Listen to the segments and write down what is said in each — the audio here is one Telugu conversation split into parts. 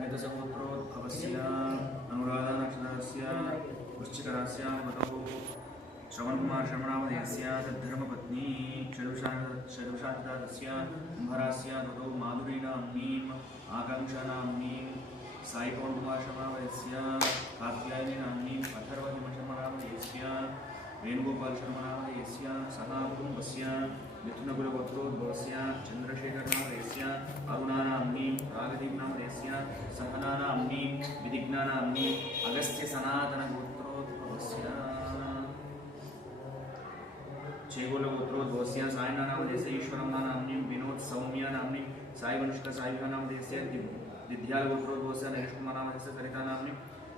हरितसपुत्रोद्भवस्य अनुराधानक्षत्रस्य वृश्चिकरास्य वधौ श्रवणकुमार शर्मणामधेयस्य तद्धर्मपत्नी शर्वशान्तिदासस्य कुम्भरास्य वधौ माधुरीनाम्नीम् आकाङ्क्षानाम्नीं साईपवनकुमार शर्मणामधेयस्य कात्यायनी नाम्नीम् अथर्वहिमशर्मणामधेयस्य वेणुगोपाल शर्मणामधेयस्य सह कुटुम्बस्य मिथुनकुलगोत्रोद्भवस्य चन्द्रशेखरनामधेयस्य अरुणानाम्नीं रागदीपनामधेयस्य सहनानाम्नीं विधिज्ञानाम्नीं अगस्त्यसनातनगोत्रोद्भवस्य चेगोलगोत्रोद्भवस्य सायनानामधेयस्य ईश्वरम्मानाम्नीं विनोद सौम्यानाम्नीं साईवंशिकसायिकानामधेयस्य दिध्यालगोत्रोद्भवस्य नरेशकुमारनामधेयस्य सरितानाम्नीं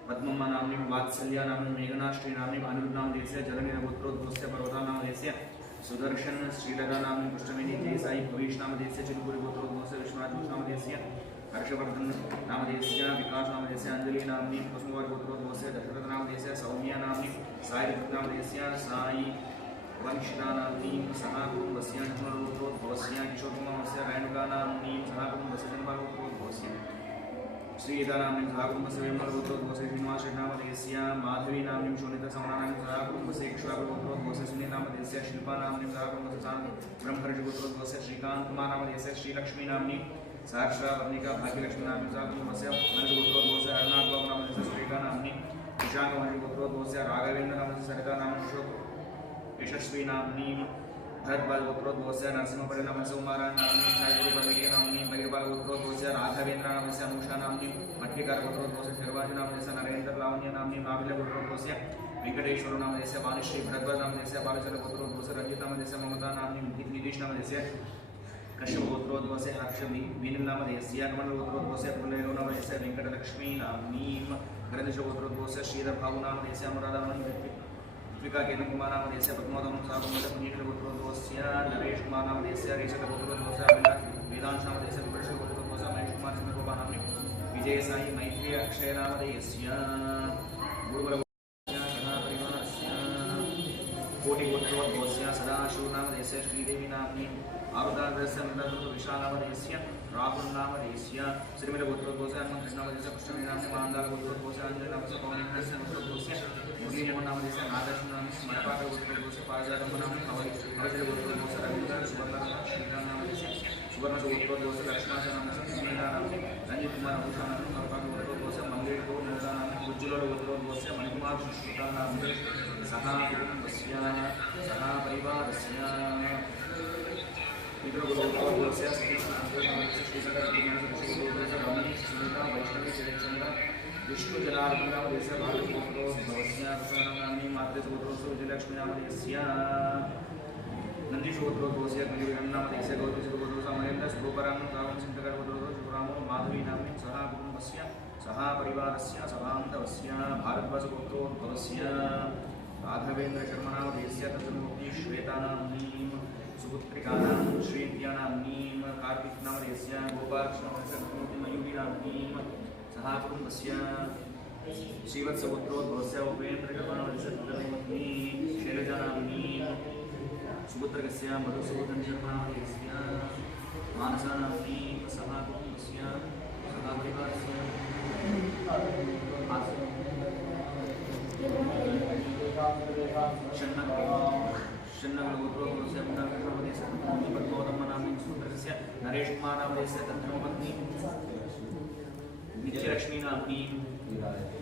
पद्मम्मानाम्नीं वात्सल्यानाम्नीं मेघनाश्रीनाम्नीं अनिरुद्धनामधेयस्य जलनिरगोत्रोद्भवस्य पर्वतानामधेयस्य सुदर्शन श्रीलतानाम्नीं पुष्टमिनी जयसाई भविष्नामधेयस्य चिरुपुरिगोत्रोद्भवस्य विश्वनाथनामधेयस्य हर्षवर्धन नामधेयस्य विकास नामधेयस्य अंजलि नाम्नीं कुसुमवर्गोत्रोद्भवस्य दशरथनामधेयस्य सौम्या नाम्नीं साईनामधेयस्य साई वंशिकानाम्नीं सह कुटुम्बस्य नृमरोत्रोद्भवस्य किशोरकुमारस्य रेणुकानाम्नीं सह कुटुम्बस्य जन्मरोत्रोद्भवस्य श्रीगीतानाम्नीं सह कुटुम्बस्य वेमरोत्रोद्भवस्य श्रीनिवासनामधेयस्य माधवीनाम्नीं शोणितसवनानां सह कुटुम्बस्य इक्ष्वाकुगोत्रोद्भवस्य सुनीतामधेयस्य शिल्पानाम्नीं सह कुटुम्बस्य ब्रह्मर्षिगोत्रोद्भवस्य श्रीकान्तकुमारनामधेयस्य श्रीलक्ष्मीनाम्नीं सहस्रावर्णिका भाग्यलक्ष्मीनाम्नीं सह कुटुम्बस्य मनुगोत्रोद्भवस्य अर्णाद्बाबुनामधेयस्य श्रीकानाम्नीं विशाखमणिगोत्रोद्भवस्य राघवेन्द्रनामधेयस्य सरितानामधेयस्य यशस्वीनाम्नीं भरद्वाजगोत्रोद्भवस्य नरसिंहपल्लिनामधेयस्य उमारानाम्नीं साईगुरुपल्लीनाम्नीं भगीरपालगोत्रोद्भवस्य राघवेन्द्रनामधेयस्य अनुषानाम्नीं मट्टिकारगोत्रोद्भवस्य शर्वाजीनामधेयस्य नरेन्द्रलावण्यनाम्नीं नाभिलगोत्रोद्भवस्य वेंकटेश्वरनामधेयस्य वाणिश्री भरद्वाजनामधेयस्य बालचलगोत्रोद्भवस्य रंजितामधेयस्य ममतानाम्नीं नितीशनामधेयस्य कश्यपगोत्रोद्भवस्य हर्षवीनिलनामधेयस्य कमलगोत्रोद्भवस्य पुल्लेलोनामधेयस्य वेंकटलक्ष्मीनाम्नीं गणेशगोत्रोद्भवस्य श्रीधरबाबुनामधेयस्य अनुराधामणि केतनकुमारनामधेयस्य पद्मोदं साकुम्भस्य पुनीतगोत्रोद्भवस्य नरेशकुमारनामधेयस्य रेशकगोत्रोद्भवस्य वेदांशनामधेयस्य विपरीतगोत्रोद्भवस्य महेशकुमारचन्द्रगोपालनाम्नीं विजयसाई मैत्री अक्षयनामधेयस्य गुरुकुलगोत्रोद्भवस्य कोटिगोत्रोद्भवस्य सदाशिवनामधेयस्य श्रीदेवीनाम्नीं आरुदाग्रस्य विशालामधेयस्य राहुलनामधेयस्य श्रीमिलगोत्रोद्भवस्य हनुमकृष्णामधेयस्य कृष्णवीनाम्नीं मान्दालगोत्रोद्भवस्य अंजलिनामधेयस्य पवनेन्द्रस्य गोत्रोद्भवस्य मुरलीमोहननामधेयस्य नागेशनाम्नीं स्मरपाकगोत्रोद्भवस्य पारिजातनाम्नीं अवजलगोत्रोद्भवस्य रवीन्द्र सुवर्णनामधेयस्य सुवर्णगोत्रोद्भवस्य लक्ष्मणनामधेयस्य कृष्णवीनानाम्नीं रंजितकुमार अनुषानाम्नीं स्मरपाकगोत्रोद्भवस्य मंगेशगोत्रोद्भवस्य उज्ज्वलगोत्रोद्भवस्य मणिकुमार सुश्रुतानाम्नीं सह कुटुम्बस्य सह परिवारस्य विग्रहगोत्रोद्भवस्य सतीशनामधेयस्य श्रीसकलगोत्रोद्भवस्य रमणीश सुनीता वैष्णवी चन्द्र विष्णुजनार्दनामधेयस्य भारतगोत्रोद्भवस्य कृष्णनाम्नीं मातृगोत्रोद्भवस्य विजयलक्ष्मीनामधेयस्य नन्दीशगोत्रोद्भवस्य कलिविरन्नामधेयस्य गौरीशगोत्रोद्भवस्य महेन्द्रस्वरूपरामं रावणचिन्तकगोत्रोद्भवस्य शिवरामो माधवीनाम्नीं सह कुटुम्बस्य सह परिवारस्य सभान्तवस्य भारद्वाजगोत्रोद्भवस्य राघवेन्द्रशर्मणामधेयस्य तत्त्वमूर्ति श्वेतानाम्नीं सुपुत्रिकानां श्रीविद्यानाम्नीं कार्तिकनामधेयस्य गोपालकृष्णनामधेयस्य मयूरीनाम्नीं सह कुटुम्बस्य श्रीवत्सगोत्रोद्भवस्य उपेन्द्रशर्मणामधेयस्य पुत्रपत्नी शैलजानाम्नीं सुपुत्रकस्य मधुसूदनशर्मणामधेयस्य मानसानाम्नीं सह कुटुम्बस्य सह परिवारस्य शन्नगोत्रोद्भवस्य पुण्यकृष्णनामधेयस्य पद्मोदम्मनाम्नीं सुपुत्रकस्य नरेशकुमारनामधेयस्य तन्त्रपत्नी नित्यलक्ष्मीनाम्नीं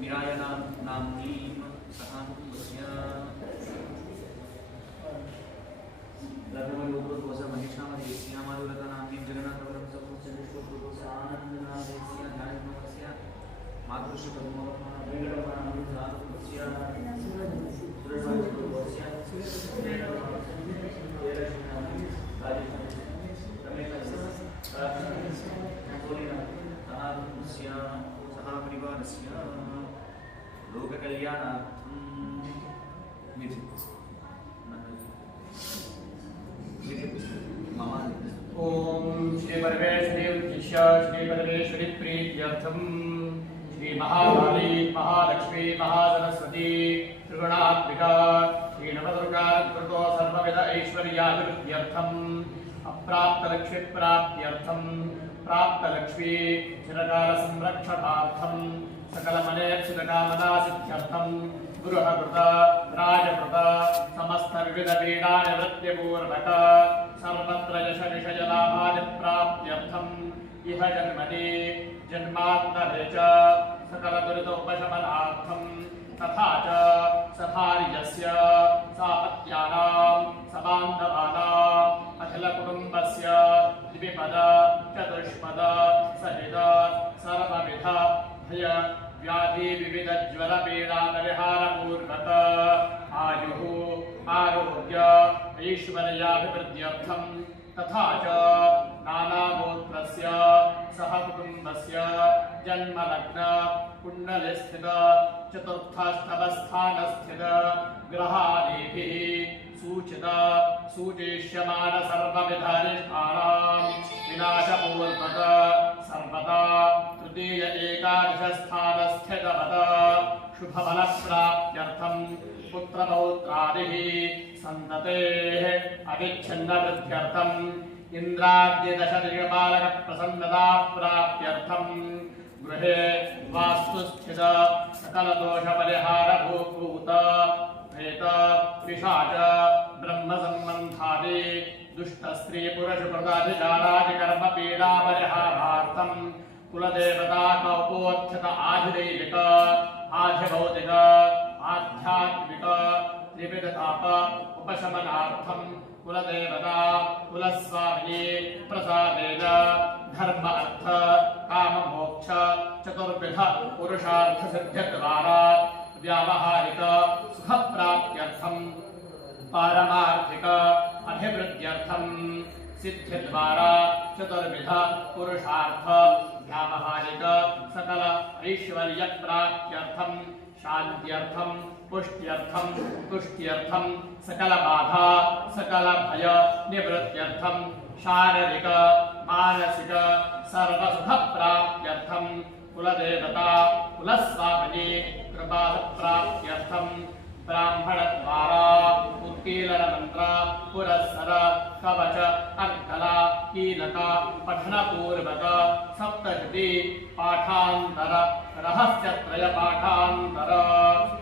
मीरायनाम्नीं सह कुटुम्बस्य लग्नगोत्रोद्भवस्य महेशनामधेयस्य माधुलतानाम्नीं जगन्नाथवल्लभस्य विश्वगोत्रोद्भवस्य आनन्दनामधेयस्य ध्यानकुमारस्य मातृश्री पद्मनाभस्य सुरजगोत्रोद्भवस्य सह परिवारस्य लोककल्याणार्थं ओम श्री परमेश्वरी उद्दिश्य श्री परमेश्वरी प्रीत्यर्थम श्री महाकाली महालक्ष्मी महासरस्वती त्रिगुणात्मिका श्री नवदुर्गा कृतो सर्वविध ऐश्वर्याभिवृद्ध्यर्थम प्राप्तलक्ष्मी प्राप्त्यर्थं प्राप्तलक्ष्मी चिरकाल संरक्षणार्थं सकलमनेक्षितकामना सिद्ध्यर्थं गृहकृत राजकृत समस्त विविध पीडा निवृत्तिपूर्वक सर्वत्र यश विषयलाभादि प्राप्त्यर्थम् इह जन्मनि जन्मान्तरे च सकल दुरितोपशमनार्थं तथा च सभार्यस्य सापत्यानां सबान्धवानाम् अखिलकुटुम्बस्य द्विपद चतुष्पद सहित सर्वविध भय व्याधि विविध ज्वर पीडा परिहारपूर्वक आयुः आरोग्य ऐश्वर्याभिवृद्ध्यर्थं तथा च नानागोत्रस्य सहकुटुम्बस्य जन्मलग्न कुण्डलिस्थित चतुर्थाष्टमस्थानस्थित ग्रहादिभिः सूचित सूचिष्यमान सर्वविधानिष्ठानां विनाशपूर्वक सर्वदा तृतीय एकादशस्थानस्थितवत शुभफलप्राप्त्यर्थं पुत्रपौत्रादिः सन्ततेः अविच्छिन्नवृद्ध्यर्थम् इन्द्राद्यदशदिगपालकप्रसन्नता प्राप्त्यर्थं गृहे वास्तुस्थित सकलदोषपरिहारभूत प्रेत पिशाच ब्रह्मसम्बन्धादि दुष्टस्त्रीपुरुषकृताधिकारादिकर्मपीडापरिहारार्थं कुलदेवता कौपोत्थित आधिदैविक आधिभौतिक आध्यात्मिक त्रिविधताप उपशमनार्थं कुलदेवता कुलस्वामिनी प्रसादेन धर्म अर्थ काम मोक्ष चतुर्विध पुरुषार्थ सिद्ध्यद्वारा व्यावहारिक सुख प्राप्त्यर्थं पारमार्थिक अभिवृद्ध्यर्थं सिद्ध्यद्वारा चतुर्विध पुरुषार्थ व्यावहारिक सकल ऐश्वर्य प्राप्त्यर्थं शान्त्यर्थं पुष्ट्यर्थं तुष्ट्यर्थं सकल बाधा सकल भय निवृत्त्यर्थं शारीरिक मानसिक सर्वसुख प्राप्त्यर्थं कुलदेवता कुलस्वामिनी कृपा प्राप्त्यर्थं ब्राह्मणद्वारा उत्कीलन मंत्र पुरस्सर कवच अर्कला कीलक पठनपूर्वक सप्तशती पाठांतर रहस्यत्रय पाठांतर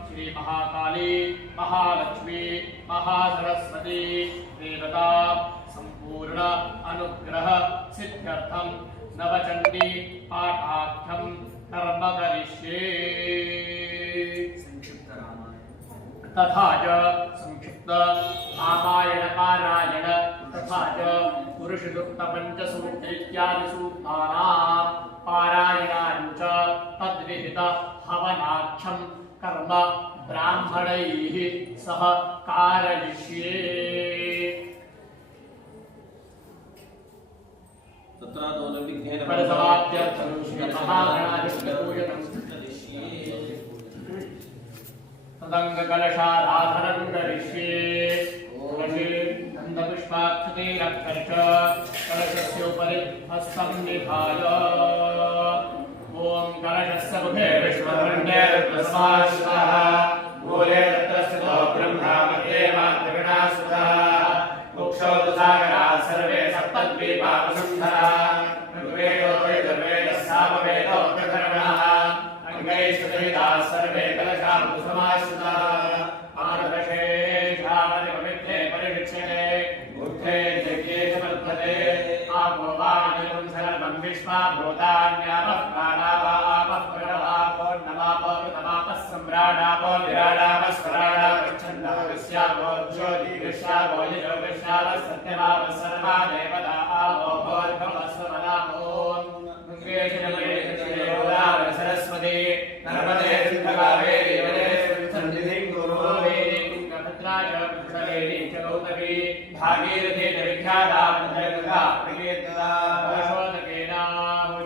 श्री महाकाली महालक्ष्मी महासरस्वती देवता संपूर्ण अनुग्रह सिद्ध्यर्थं नवचंडी पाठाख्यं कर्म करिष्ये। संक्षिप्त रामायण तथा च संक्षिप्त रामायण पारायण तथा च पुरुषदुक्त पंचसूक्त इत्यादि सूक्तानां पारायणानि च तद्विहित हवनाख्यं कर्म ब्राह्मणैः सह कारयिष्ये। परसमाप्त्यर्थं श्री महागणाधिपतिपूजनं तदङ्गकलशाराधनं करिष्ये। गन्धपुष्पाक्षतैरभ्यर्च्य कलशस्योपरि हस्तं निधाय ॐ कलशस्य मुखे विष्णुर्मण्ये रत्नसमाश्रितः मूले रत्नस्थितो ब्रह्मा मध्ये मातृगणासुतः कुक्षौ तु सागराः सर्वे सप्तद्वीपावसुन्धराः ऋग्वेदो यजुर्वेदः सामवेदोक्तधर्मणः अंगैस्तुहिताः सर्वे कलशाभु समाश्रिताः मानवशेषामनिपवित्रे परिशिक्षते बुद्धे यज्ञे च वर्धते आपो वायुं सर्वं विश्वा भूतान्यापः प्राणावापः प्रणवापो नमापो नमापः सम्राणापो विराडापः स्वराडापच्छन्दापस्यापो ज्योतिर्विश्वापो यजोविश्वापः सत्यमापः सर्वा देवता आपो भोर्भवस्वमनापो सरस्वती नर्मदे सिन्धकावेरी सन्निधिं गुरुवे तुङ्गभद्राय पुष्करेणी च गौतमी भागीरथी च विख्याता गङ्गा प्रकीर्तिता कलशोदकेन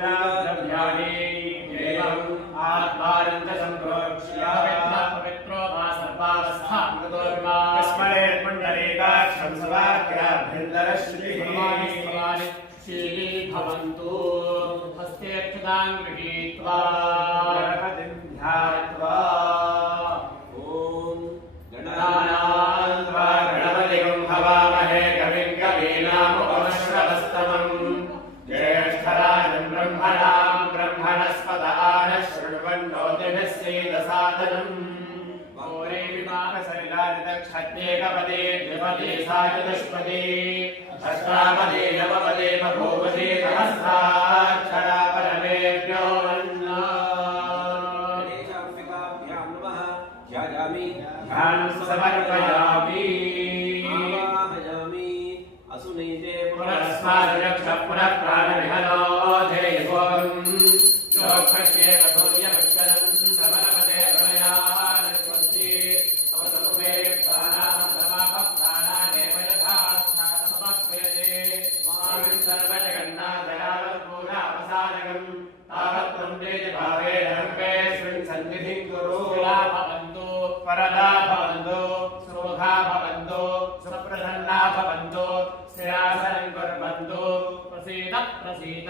द्रव्याणि एवम् आत्मानं च सम्प्रोक्ष्य पवित्रो वा सर्वावस्था कृतो विमा स्मरे पुण्डरीकाक्षं सवाक्याभ्यन्तरश्रीः शीली भवन्तु हस्तेक्षतां गृहीत्वा गणपतिं ध्यात्वा ॐ गणानां त्वा गणपतिं हवामहे कविं कवीनामुपमश्रवस्तमं अत्येकपदे द्विपदे साचतुष्पदे अष्टापदे नवपदे बभूवदे सहस्राक्षरा परमेभ्यो गणेशाम्बिकाभ्यां नमः ध्यायामि ध्यानं समर्पयामि आवाहयामि असुनीते पुनरस्माद्रक्ष पुनः प्राणविहनो धेयवम् चोक्षस्येव सूर्यमुच्चरम् प्रबलपदे प्रलयान् स्वस्ति अवतमुमे प्राणाः समापः प्राणानेव यथा स्नातमपक्रियते स्वामिन् सर्वजगन्नाथयावत्पूजावसानकम् तावत् वन्देति भावेन सर्वे शृण्सन्निधिं कुरु भवन्तु वरदा भवन्तु सुमुखा भवन्तु सुप्रसन्ना भवन्तु स्थिरासनं कुर्वन्तु प्रसीद प्रसीद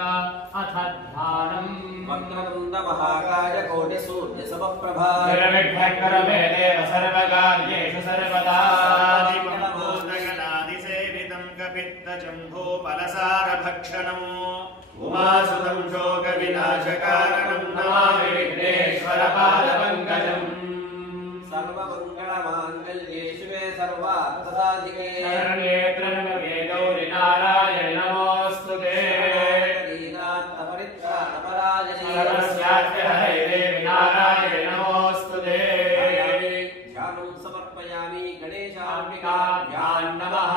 अथ ध्यानम् वक्रतुण्ड महाकाय कोटिसूर्यसमप्रभा निर्विघ्नं मे देव सर्वकार्येषु सर्वदा भूतगणादिसेवितं कपित्तजम्भूफलसारभक्षणम् उमासुतं शोकविनाशकारणं नमामि विघ्नेश्वरपादपङ्कजम् सर्वमङ्गलमाङ्गल्ये शिवे सर्वार्थसाधिके शरण्ये त्र्यम्बके गौरि नारायणि नमोऽस्तुते सर्वस्यास्य हरे देवि नारायणि नमोऽस्तुते ध्यानं समर्पयामि गणेशाम्बिकाभ्यां नमः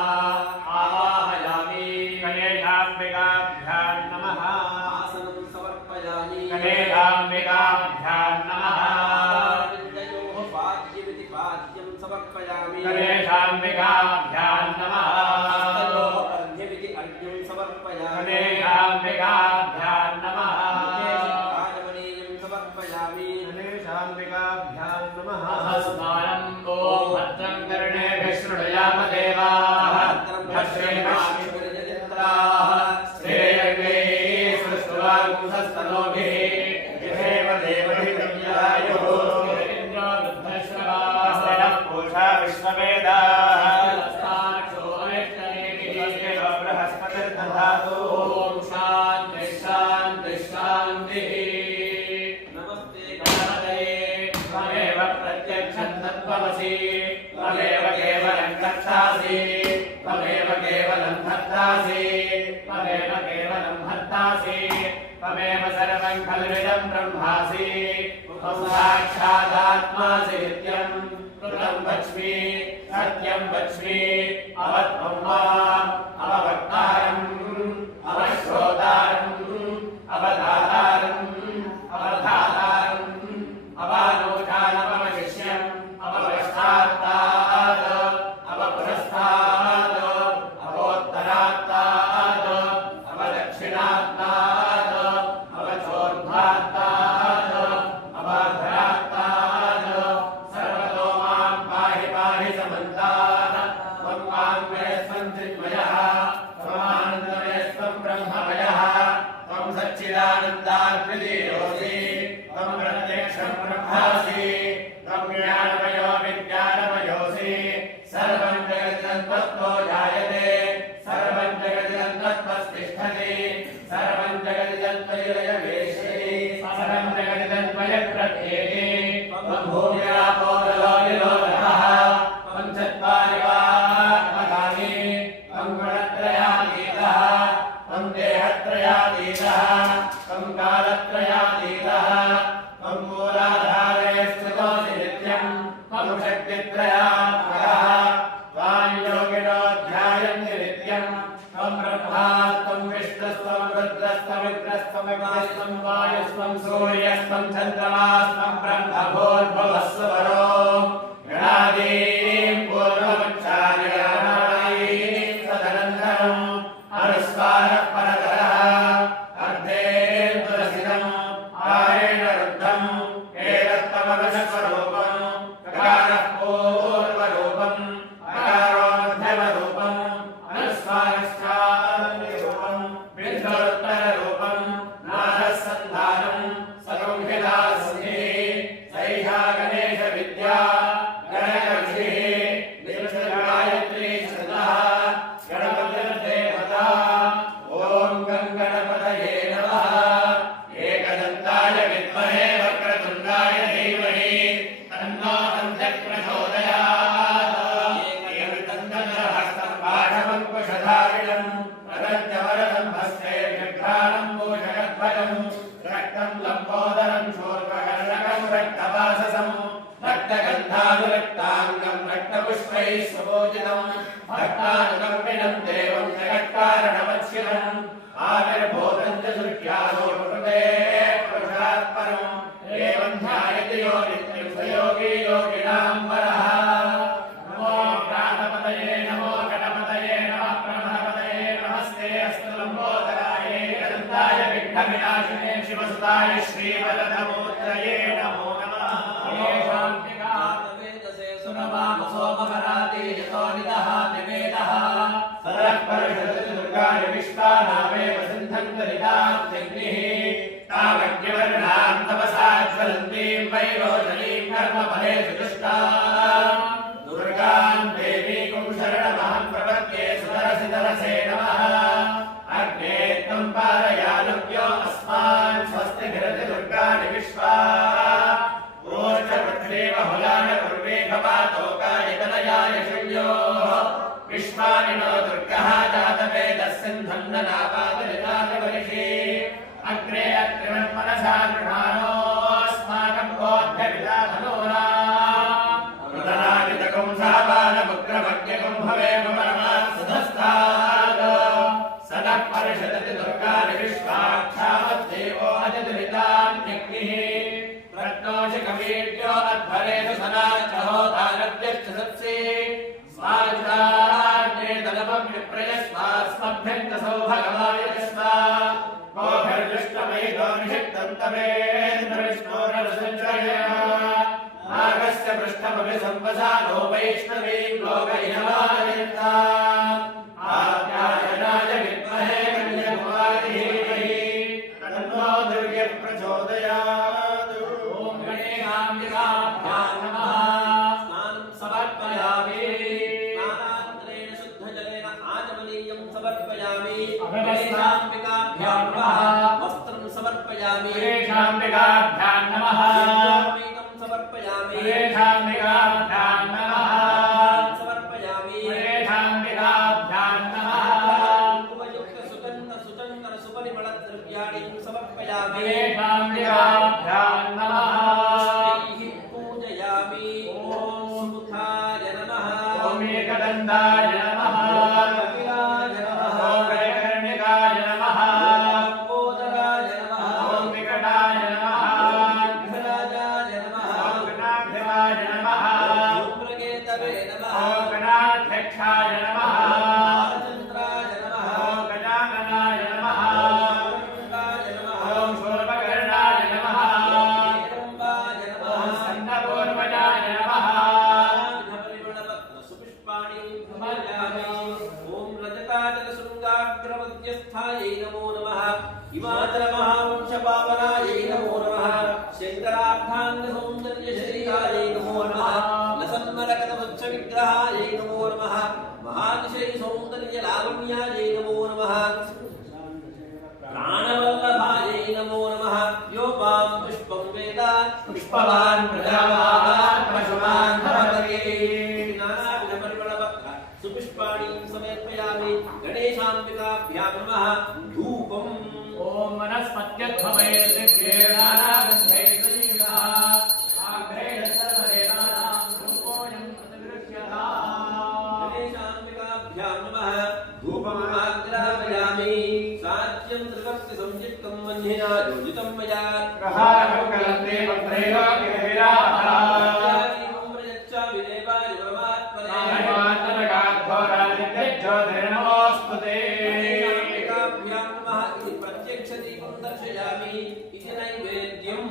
आवाहयामि गणेशाम्बिकाभ्यां नमः आसनं समर्पयामि गणेशाम्बिकाभ्यां नमः विद्ययोः पाद्यमिति पाद्यं समर्पयामि गणेशाम्बिकाभ्यां नमः हस्तयोः अर्घ्यमिति अर्घ्यं समर्पयामि गणेशाम्बिकाभ्यां नमः राजमणीयं समर्पयामि गणेशाम्बिकाभ्यां नमः स्नानं ॐ भद्रं कर्णेभिः शृणुयाम देवाः भद्रेमाक्षुर्यजत्राः श्रेयङ्गैः सुष्ठुवागुंसस्तनोभिः यथैव देवहितव्यायुः इन्द्रो वृद्धश्रवाः पूषा विश्ववेदाः हस्ताक्षो अनिष्टनेभिः बृहस्पतिर्दधातु ॐ शान्तिः शान्तिः शान्तिः नमस्ते गणपतये त्वमेव प्रत्यक्षं तत्त्वमसि त्वमेव केवलं कर्तासि त्वमेव केवलं भर्तासि त्वमेव केवलं भर्तासि त्वमेव सर्वं खलुविदं ब्रह्मासि त्वं साक्षादात्मासि नित्यं कृतं वच्मि सत्यं वच्मि अवत्वं माम् अववक्तारम् अवश्रोतारम् अवधातारम् अवधातारम् अवानोचानपमशिष्यम् अवपश्चात्तात् अवपुरस्तात् अवोत्तरात्तात् अवदक्षिणात्तात् अवचोर्ध्वात्तात् अवाधरात्तात् सर्वतो मां पाहि पाहि समन्तात् त्वं वाङ्मयस्त्वं चिन्मयः त्वमानन्दमयस्त्वं ब्रह्ममयः त्वं सच्चिदानन्दाकृतिरोऽसि त्वं प्रत्यक्षं ब्रह्मासि त्वं ज्ञानमयो विज्ञानमयोऽसि सर्वं जगत्तत्त्वतो जायते सर्वं जगत्तत्त्वस्तिष्ठति सर्वं जगत्तत्त्वयवेशे सर्वं जगत्तत्त्वयप्रत्येके त्वं भूम्यापो नलो निरोधः त्वं चत्वारि वात्मकानि त्वं गुणत्रयातीतः त्वं देहत्रयातीतः त्वं कालत्रयातीतः त्वं मूलाधारे स्थितोऽसि नित्यं त्वं शक्तित्रयात्मकः त्वां योगिनो ध्यायन्ति नित्यं त्वं ब्रह्मा त्वं विष्णुस्त्वं रुद्रस्त्वमिन्द्रस्त्वमग्निस्त्वं वायुस्त्वं सूर्यस्त्वं चन्द्रमास्त्वं ब्रह्मभूर्भुवस्सुवरो गणादीं पूर्वमुच्चार्य गणादीं सदनन्दनम् अनुस्वारः परतरः अर्धेन्दुरसितम् आरेण रुद्धम् एतत्तमनुजस्वरूपम् ककारः पूर्वरूपम् अकारो मध्यमरूपम् अनुस्वारश्चान्यरूपम् बिन्दुरुत्तररूपम् नादः सन्धानम् सगुंहिता सिद्धिः सैषा गणेशविद्या गणकऋषिः गोविन्दाय विघ्नविनाशिने शिवसुताय श्रीवरदमूर्तये नमो नमः येषान्तिका सुनवामसोमवराते यतो निदः निवेदः सरः परिषदति दुर्गाय विश्वानामेव सिन्धन्तरिताब्धिग्निः तावज्ञवर्णां तपसा ज्वलन्तीं वैरोचनीं कर्मफले सुदुष्टाम् दुर्गां देवीं शरणमहं प्रपद्ये सुतरसि तरसे नमः अग्ने त्वं पारयानव्यो अस्मान् स्वस्तिभिरति दुर्गाणि विश्वा ोर्चवृत्रेवहुलान कुर्वे भवातोकायतनयाय शल्योः विश्वानि नो दुर्गः जातवेदः सिन्धन्ननापादलितादिवर्षे अग्रे अग्रिमन्मनसा गृहाणोऽस्माकं गोऽभ्यविदाधनोरा मृदनादितकुंसापानमुग्रमज्ञकुं भवेम परमात्सुधस्तात् स नः परिषदति दुर्गाणि विश्वाक्षावद्देवो अजदुरितान्यग्निः रत्नोषिकवीर्यो अध्वरेषु सनाच्चहोतारद्यश्च सत्सि स्वाज्वाग्ने तलवं विप्रयस्वास्मभ्यन्तसौ भगवायस्व गोभिर्दुष्टमयितो निषिक्तं तवेन्द्रविष्णोरनुसञ्चय नागस्य पृष्ठमपि सम्पसानो वैष्णवीं लोकैनवायन्ता आज्ञायनाय विद्महे कन्यकुमारी धीमहि तन्नो दुर्गे प्रचोदयात् वस्त्रं समर्पयामि शाम्बिकाभ्यां नमः समर्पयामि शाम्बिकाभ्यां नमः समर्पयामि शाम्बिकाभ्यां नमः कुमयुक्त सुगन्ध सुपरिमल द्रव्याणि समर्पयामि शाम्बिकाभ्यां नमः पूजयामि ॐ सुमुखाय नमः ॐ एकदन्ताय नमः हिमाचलमहावंशपावनायै नमो नमः शङ्कराभ्याङ्गसौन्दर्यशरीरायै नमो नमः लसन्मरकतवत्सविग्रहायै नमो नमः महातिशयसौन्दर्यलावण्यायै नमो नमः प्राणवल्लभायै नमो नमः यो मां पुष्पं वेद पुष्पवान् प्रजावान् पशुमान् भवति नानाविधपरिमलवक्त्र सुपुष्पाणि समर्पयामि गणेशाम्बिकाभ्यां नमः धूपम् ॐ वनस्पत्यध्वमेर्नित्येनानागन्धैर्संयुक्तः आघ्रेण सर्वदेवानां धूपोऽयं प्रतिगृह्यताम् गणेशाम्बिकाभ्यां नमः धूपमाग्रापयामि साध्यं त्रिभक्तिसंयुक्तं वह्निना योजितं मया प्रहारकलन्ते वक्त्रैलोक्यविरामः प्रयच्छामि देवाय परमात्मने ज्योतिर्नमोऽस्तु ते प्रत्यक्षदीपं दर्शयामि इति नैवेद्यम्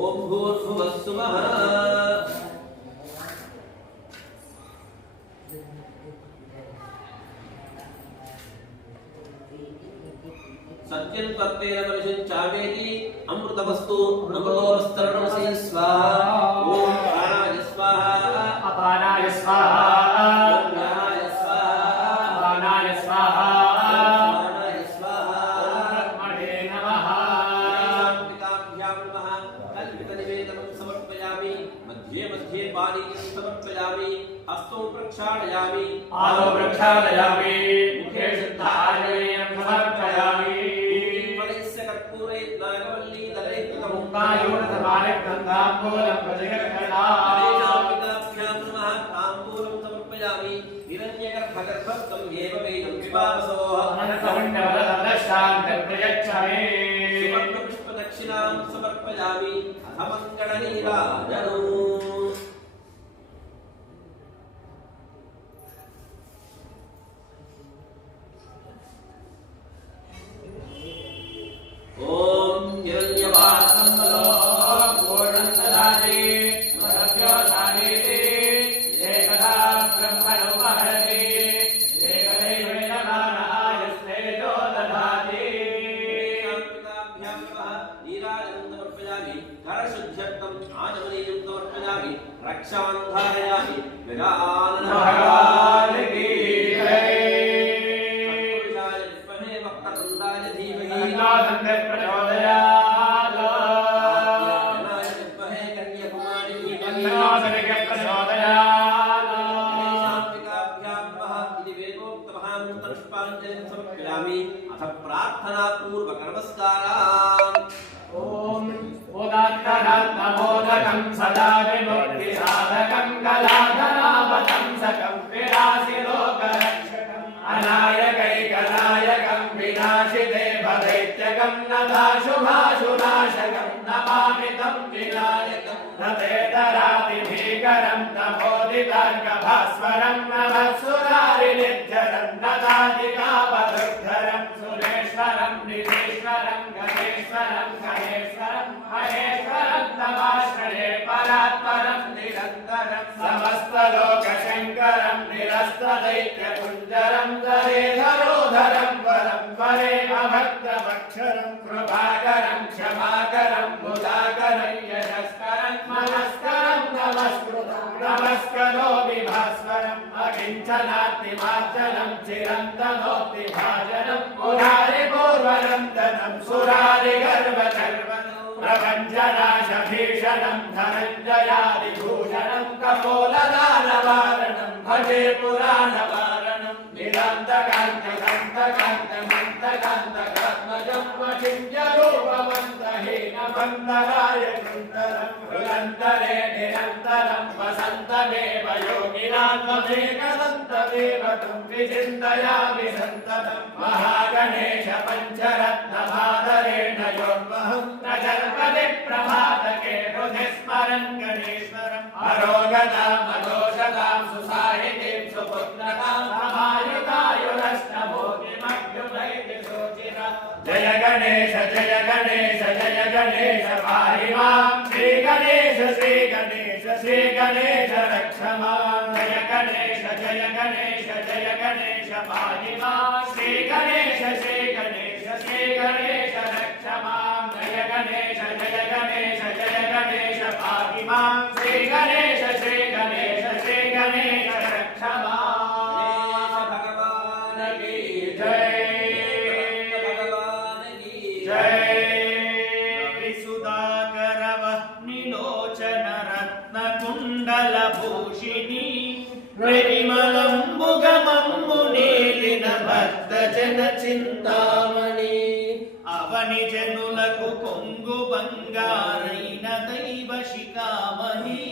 ॐ भूर्भुवः सुवः सत्यं तत्तेन परिषिञ्चावेति अमृतवस्तु अमृतोऽस्तरणमसि स्वाहा ॐ प्राणाय स्वाहा अपानाय स्वाहा ॐ ज्ञानाय स्वाहा अपानाय स्वाहा प्राणाय स्वाहा ब्रह्मणे नमः शान्तिकाभ्यां नमः कल्पितनिवेदनं समर्पयामि मध्ये मध्ये पानीयं समर्पयामि हस्तौ प्रक्षालयामि पादौ प्रक्षालयामि मुखे शुद्धाजनेयं समर्पयामि ताम्बूलं गणेशाम्बिकाभ्यां नमः ताम्बूलं समर्पयामि हिरण्यगर्भगर्भस्थं एव वेदं विभावसोः अनन्तविण्डवदशान्त प्रयच्छमे सुवर्णपुष्पदक्षिणां समर्पयामि अथ मङ्गलनीराजनम् ओम हिरण्यवासंबलो पूर्णन्तराजे मरव्योधानेते एकदा ब्रह्मणोपहरति एकदैवेनमानायस्तेजो दधाति पिताभ्यां नमः नीराजनं समर्पयामि करशुद्ध्यर्थम् आचमनीयं समर्पयामि रक्षां धारयामि गजानन भगवान् की जय प्रार्थना पूर्वक नमस्कारान् ओम उदात्तरत्नमोदकं सदा विमुक्तिसाधकं कलाधरावतंसकं विलासिलोकरक्षकं अनायकैकनायकं विनाशिदेवदैत्यकं नदाशुभाशुनाशकं नमामि तं विनायकं नतेतरातिभीकरं नमोदितार्कभास्वरं नमःसुरारिनिर्झरं नदादिकापदुर्धरं सुरेश्वरं निधीश्वरं गणेश्वरं गणेश्वरं महेश्वरं नमाश्रये परात्परं निरन्तरं समस्तलोकशङ्करं निरस्तदैत्यकुञ्जरं दरेधरोधरं वरं वरेमभक्तमक्षरं कृपाकरं क्षमाकरं मुदाकरं यशस्करं मनस्करं नमस्कृतं नमस्करोमि भास्वरम् अकिञ्चनात्तिमार्जनं चिरन्तनोक्तिभाजनं पुरारिपूर्वनन्दनं सुरारिगर्वचर्वनं प्रपञ्चनाशभीषणं धनञ्जयादिभूषणं कपोलदानवारणं भजे पुराणवारणं निरन्तकान्तकान्तकान्तमन्तकान्तकात्मजं वचिन्त्यरूपमन्तहीनमन्दराय कृन्दरं हृदन्तरे निरन्तरं वसन्तमेव योगिनात्ममेकदन्तमेव तं विचिन्तयामि सन्ततं महागणेश पञ्चरत्नमादरेण योन्वहं न जल्पति प्रभातके हृदि स्मरन् गणेश्वरम् अरोगतां मनोजतां सुसाहितीं सुपुत्रतां समायुतायुरष्टभोगिमभ्युदयति सोचिरा जय गणेश जय गणेश जय गणेश पाहि मां श्री गणेश रक्ष मां जय गणेश पाहि मां श्री गणेश रक्ष मां जय गणेश पाहि मां श्री गणेश रक्ष मां भगवान की जय भगवान की जय विसुधाकरवह्निलोचन रत्नकुण्डलभूषिणी प्रेमलम्बुगमम्बुनेलिन भक्तजन చింతామణి అవని జనులకు కొంగు బంగారైన దైవ శిఖామణి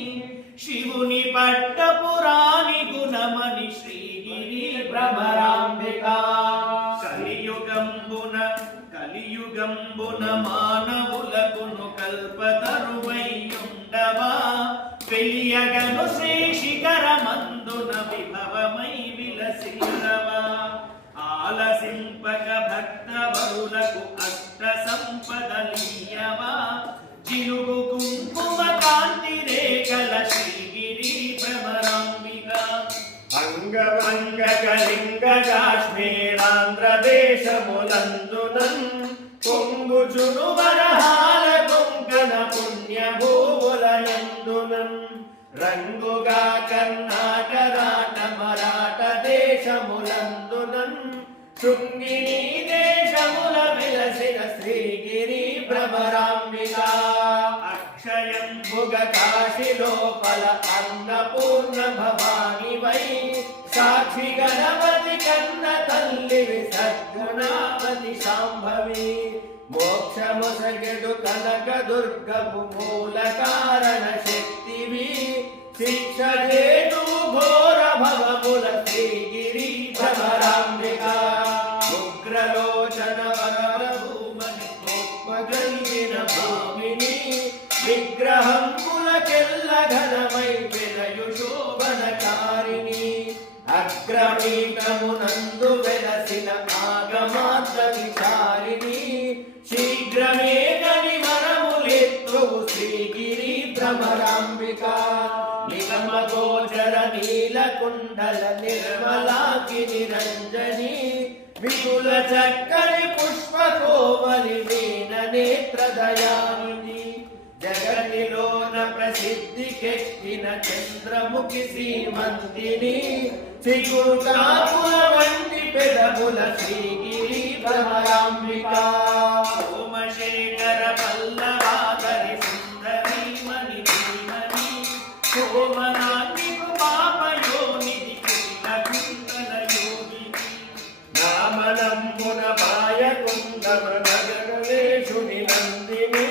శివుని పట్టపురాణి గుణమణి శ్రీగిరి భ్రమరాంబికా కలియుగంబున మానవులకును కల్పతరువైయుండవా వెలియగను శ్రీ శిఖరమందున విభవమై విలసిల్లవా ఆలసింపక భక్త వరులకు అష్ట సంపదలీయవా జిలుగు కుంకుమ కాంతి రేఖల శ్రీగిరి భ్రమరాంబికా అంగవంగ కళింగ కాశ్మీరాంధ్రదేశములందునన్ పొంగుచును వరహాల కొంకణ పుణ్యభూవులయందునన్ రంగుగా కర్ణాటరాట మరాఠ దేశములందునన్ శృంగిని దేశముల విలసిన శ్రీగిరి భ్రమరాంబికా అక్షయం భుగ కాశీ లోపల అన్నపూర్ణ భవాని వై సాక్షి గణపతి కన్న తల్లి సద్గుణాపతి శాంభవి మోక్షముసగెడు కనక దుర్గము మూల కారణ శక్తివి శిక్ష చేతు ఘోర భవముల శ్రీగిరి భ్రమరాంబికా ఉగ్రలోచన వరభూ కలిగిన భూమిని విగ్రహములకెల్ల ఘనమై వెలయు శోభనకారిణి అగ్రమీకమునందు వెలసిన ఆగమార్థ విచారిణి శీఘ్రమే గని మనములెత్తు శ్రీగిరి భ్రమరాంబిక నిగమ గోచర నీలకుండల నిర్మలాకి నిరంజని విపుల చక్కని పుష్పకోమలి మీన నేత్రదయానిని జగతిలోన ప్రసిద్ధికెక్కిన చంద్రముఖి శ్రీమంతిని సిగురుకాపుల వంటి పెదవుల శ్రీగిరి భ్రమరాంబిక సోమశేఖర పల్లవాదరి సుందరీమణి శ్రీమణి శోభనాన్ని పాపయోనిధి కుండల యోగిని నామనంబున పాయకుండమ నగరేషుని నందిని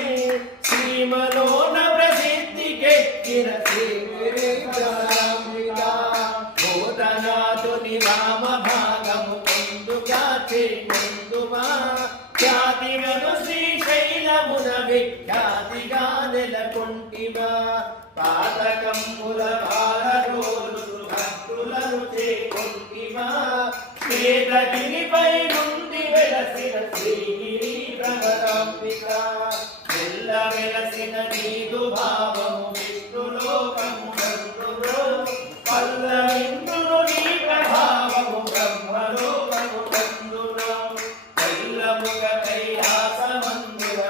శ్రీమలోన ప్రసిద్ధికెక్కిన శ్రీగిరి భ్రమరాంబిక భూతనాథుని రామ భాగము పొందుగా చేకొందుమా ఖ్యాతిగను శ్రీశైలమున విఖ్యాతిగా నెలకొంటిమా పాతకమ్ముల భారరోలు భక్తులను చేకొంటిమా శ్వేతగిరిపై నుండి వెలసిన శ్రీగిరి భ్రమరాంబిక మెల్ల వెలసిన నీదు భావము విష్ణులోకము నందులో పల్లవిందును నీ ప్రభావము బ్రహ్మలోకము నందులో తెల్లముగ కైలాసమందుల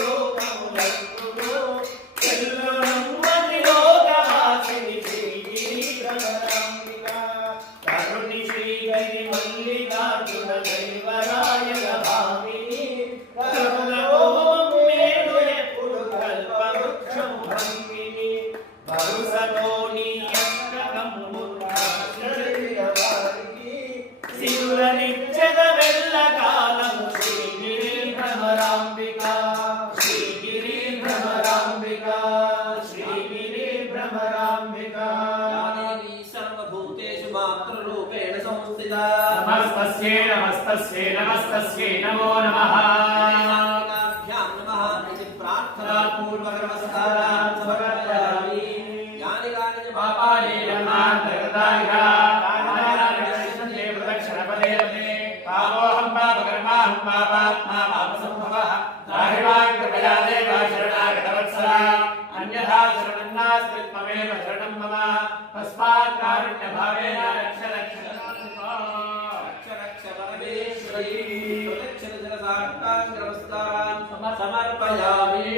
లోకము నందులో తెల్లనమ్మని లోకవాసిని శ్రీగిరి భ్రమరాంబిక కరుణి శ్రీగిరి మల్లికార్జున దైవరాయల భామిని కరుణోం మేలు ఎప్పుడు కల్పవృక్షము భంగిని భరుసతోని సిరుల నిత్యద వెల్ల కాలము శ్రీగిరి భ్రమరాంబిక శ్రీగిరి భ్రమరాంబిక శ్రీగిరి భ్రమరాంబిక యాదేవి సర్వభూతేషు మాతృరూపేణ సంస్థితా నమస్తస్యై నమస్తస్యై నమస్తస్యై నమో నమః నామకాభ్యాం నమః ఇది ప్రార్థనా పూర్వక నమస్కారాన్ సమర్పయామి యాని కాని చ పాపాని జన్మాంతర్గతానిగా కారణానానిశ్చింతే ప్రదక్షిణపదేవతే పాపోహం పాపకర్మాహం పాపాత్మా పాపసంభవః రాహివాన్ కృపయా దేవా శరణాగతవత్సల అన్యథా శరణం నాస్తి త్వమేవ శరణం మమ తస్మాత్ కారుణ్యభావేన రక్ష రక్ష రక్ష రక్ష పరమేశ్వరీ ప్రదక్షిణ జన సాష్టాంగ నమస్కారాన్ సమర్పయామి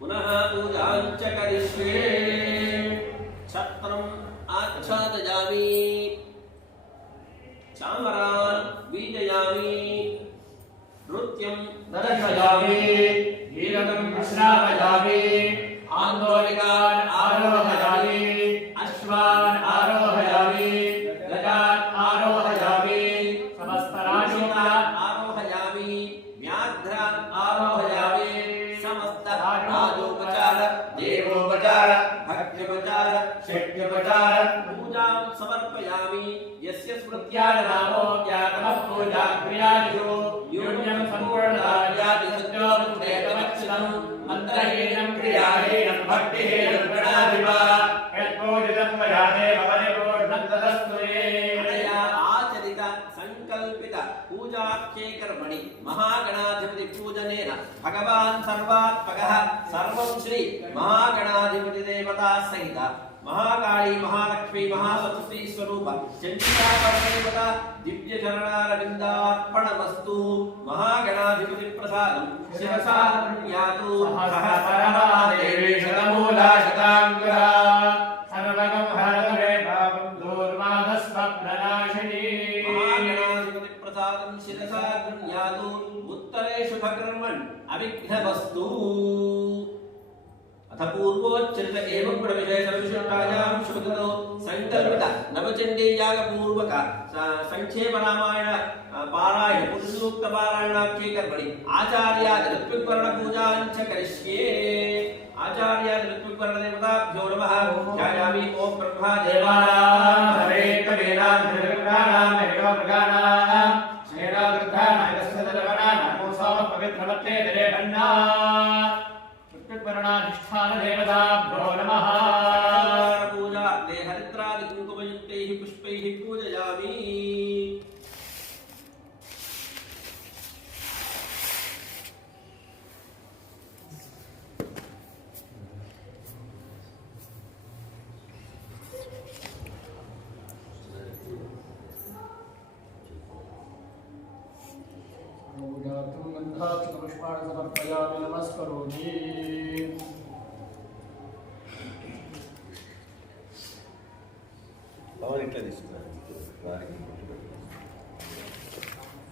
పునః పూజాం చ కరిష్యే ఛత్రం ఆచ్ఛాదయామి చామరాన్ వీజయామి నృత్యం దర్శయామి గీతం శ్రావయామి ఆందోళికాన్ ఆరోహయామి అశ్వాన్ ఆరోహయామి గజాన్ ఆరోహయామి సమస్త రాజోగాన్ ఆరోహయామి వ్యాఘ్రాన్ ఆరోహయామి సమస్త రాజోపచార దేవోపచార భక్త్యోపచార షడ్యోపచార పూజాం సమర్పయామి యస్య స్మృత్యాయ నామో జ్ఞాతమః పూజా క్రియాదిషు యూన్యం సంపూర్ణాయాది సత్యోపదేతమచ్చితం మంత్రహీనం క్రియాహీనం భక్తిహీనం గణాధిపా యత్పూజితం మయా దేవ పరిపూర్ణం తదస్తు అనయా ఆచరిత సంకల్పిత పూజాఖ్యే కర్మణి మహాగణాధిపతి పూజనేన భగవాన్ సర్వాత్మకః సర్వం శ్రీ మహాగణాధిపతి దేవతా సహిత महाकाली महालक्ष्मी महासरस्वती स्वरूप चंडिका परदेवता दिव्य चरणारविंदार्पणमस्तु महागणाधिपति प्रसादं शिरसा गृह्णातु सहस्रमहादेवी शतमूला शताङ्कुरा सर्वगं हरतुरे पापं दूर्वादस्वप्ननाशिनी महागणाधिपति प्रसादं शिरसा गृह्णातु उत्तरे शुभकर्मन् अविघ्नमस्तु अथ पूर्वोच्चरित एवं प्रविशेषविशिष्टायां शुभकृतो संकल्पित नवचंडी याग पूर्वक संक्षेप रामायण पारायण पुरुषोक्त पारायणाख्ये कर्मणि आचार्यादि ऋत्विक्वर्ण पूजां च करिष्ये आचार्यादि ऋत्विक्वर्ण देवताभ्यो नमः ध्यायामि ओम ब्रह्मा देवानां हरे कवीनां निर्विघ्नानां निर्विघ्नानां श्रीरामकृष्णाय प्रपत्ते देवन्ना चतुर्वर्णाधिष्ठान देवताभ्यो नमः पूजा हरिद्रादि कुंकुमयुक्तैः पुष्पैः पूजयामि पुष्पाणि नमस्करोमि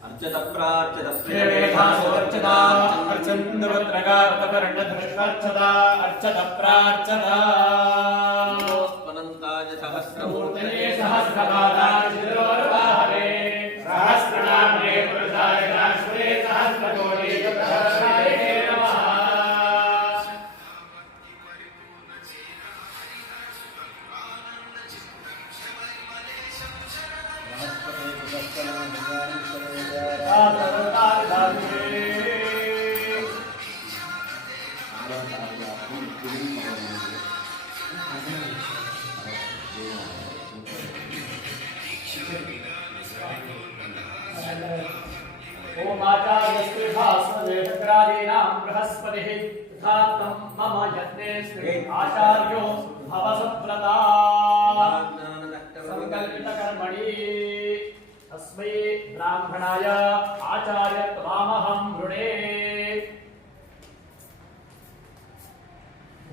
अर्चत प्रार्चत प्रेवेधासोर्चता अर्चन्दवत्रगावतकर्णधृष्वर्चता अर्चत प्रार्चता नमोऽस्मनन्ताय सहस्रमूर्तये सहस्रपादाय शिरोर्वाहवे सहस्रनाम्ने पुरुषाय शाश्वते सहस्रकोटि सहस्राय नमः ओम आचार्यस्ते भास्वदेशकरादीनां बृहस्पतिः तथात्मं मम यत्नेऽस्ते आचार्यो भवसत्प्रता संकल्पितकर्मणि तस्मै ब्राह्मणाय आचार्यत्वामहं वृणे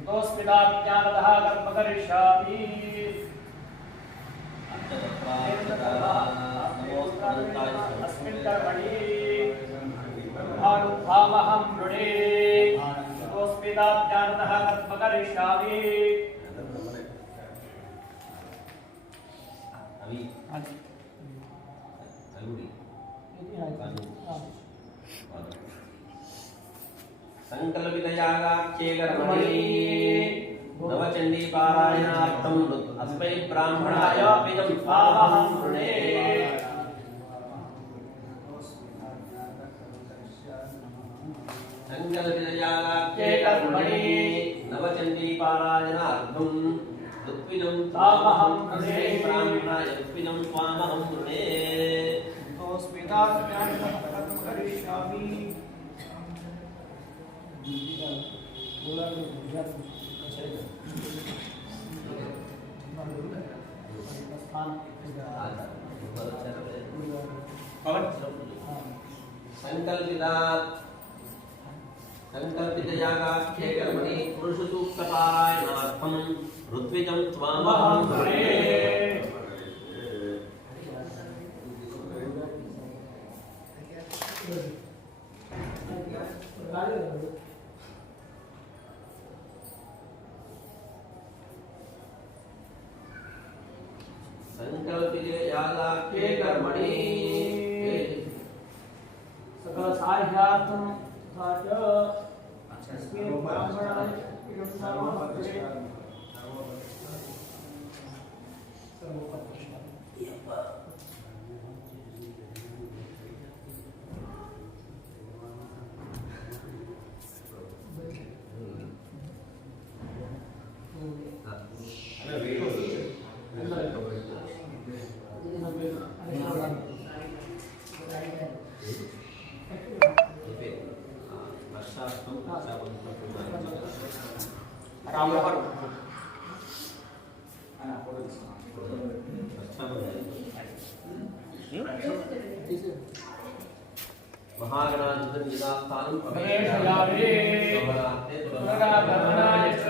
दोस्मिताज्ञानतः कर्म करिष्यामि अस्मिन् कर्मणि ब्रह्मानुभावहं वृणे दोस्मिताज्ञानतः कर्म करिष्यामि संकल्पितयागाख्ये कर्मणि नवचण्डी पारायणार्थं अस्मै ब्राह्मणाय प्रियं स्वामहं वृणे संकल्पितयागाख्ये कर्मणि नवचण्डी पारायणार्थं ऋत्विजं स्वामहं वृणे ब्राह्मणाय ऋत्विजं स्वामहं वृणे स्मिताज्ञानतः कर्म करिष्यामि संकल्पितयागाख्ये कर्मणि पुरुषसूक्तपारायणार्थं ऋत्विजं स्वामहं वृणे संकल्पितयागाख्ये कर्मणि सकल साह्यार्थं तथा च अस्मिन् ब्राह्मणाय प्रियं स्वामहं वृणे महागणाधिपतिदास्थानं प्रवेशयामि पुनरागमनाय च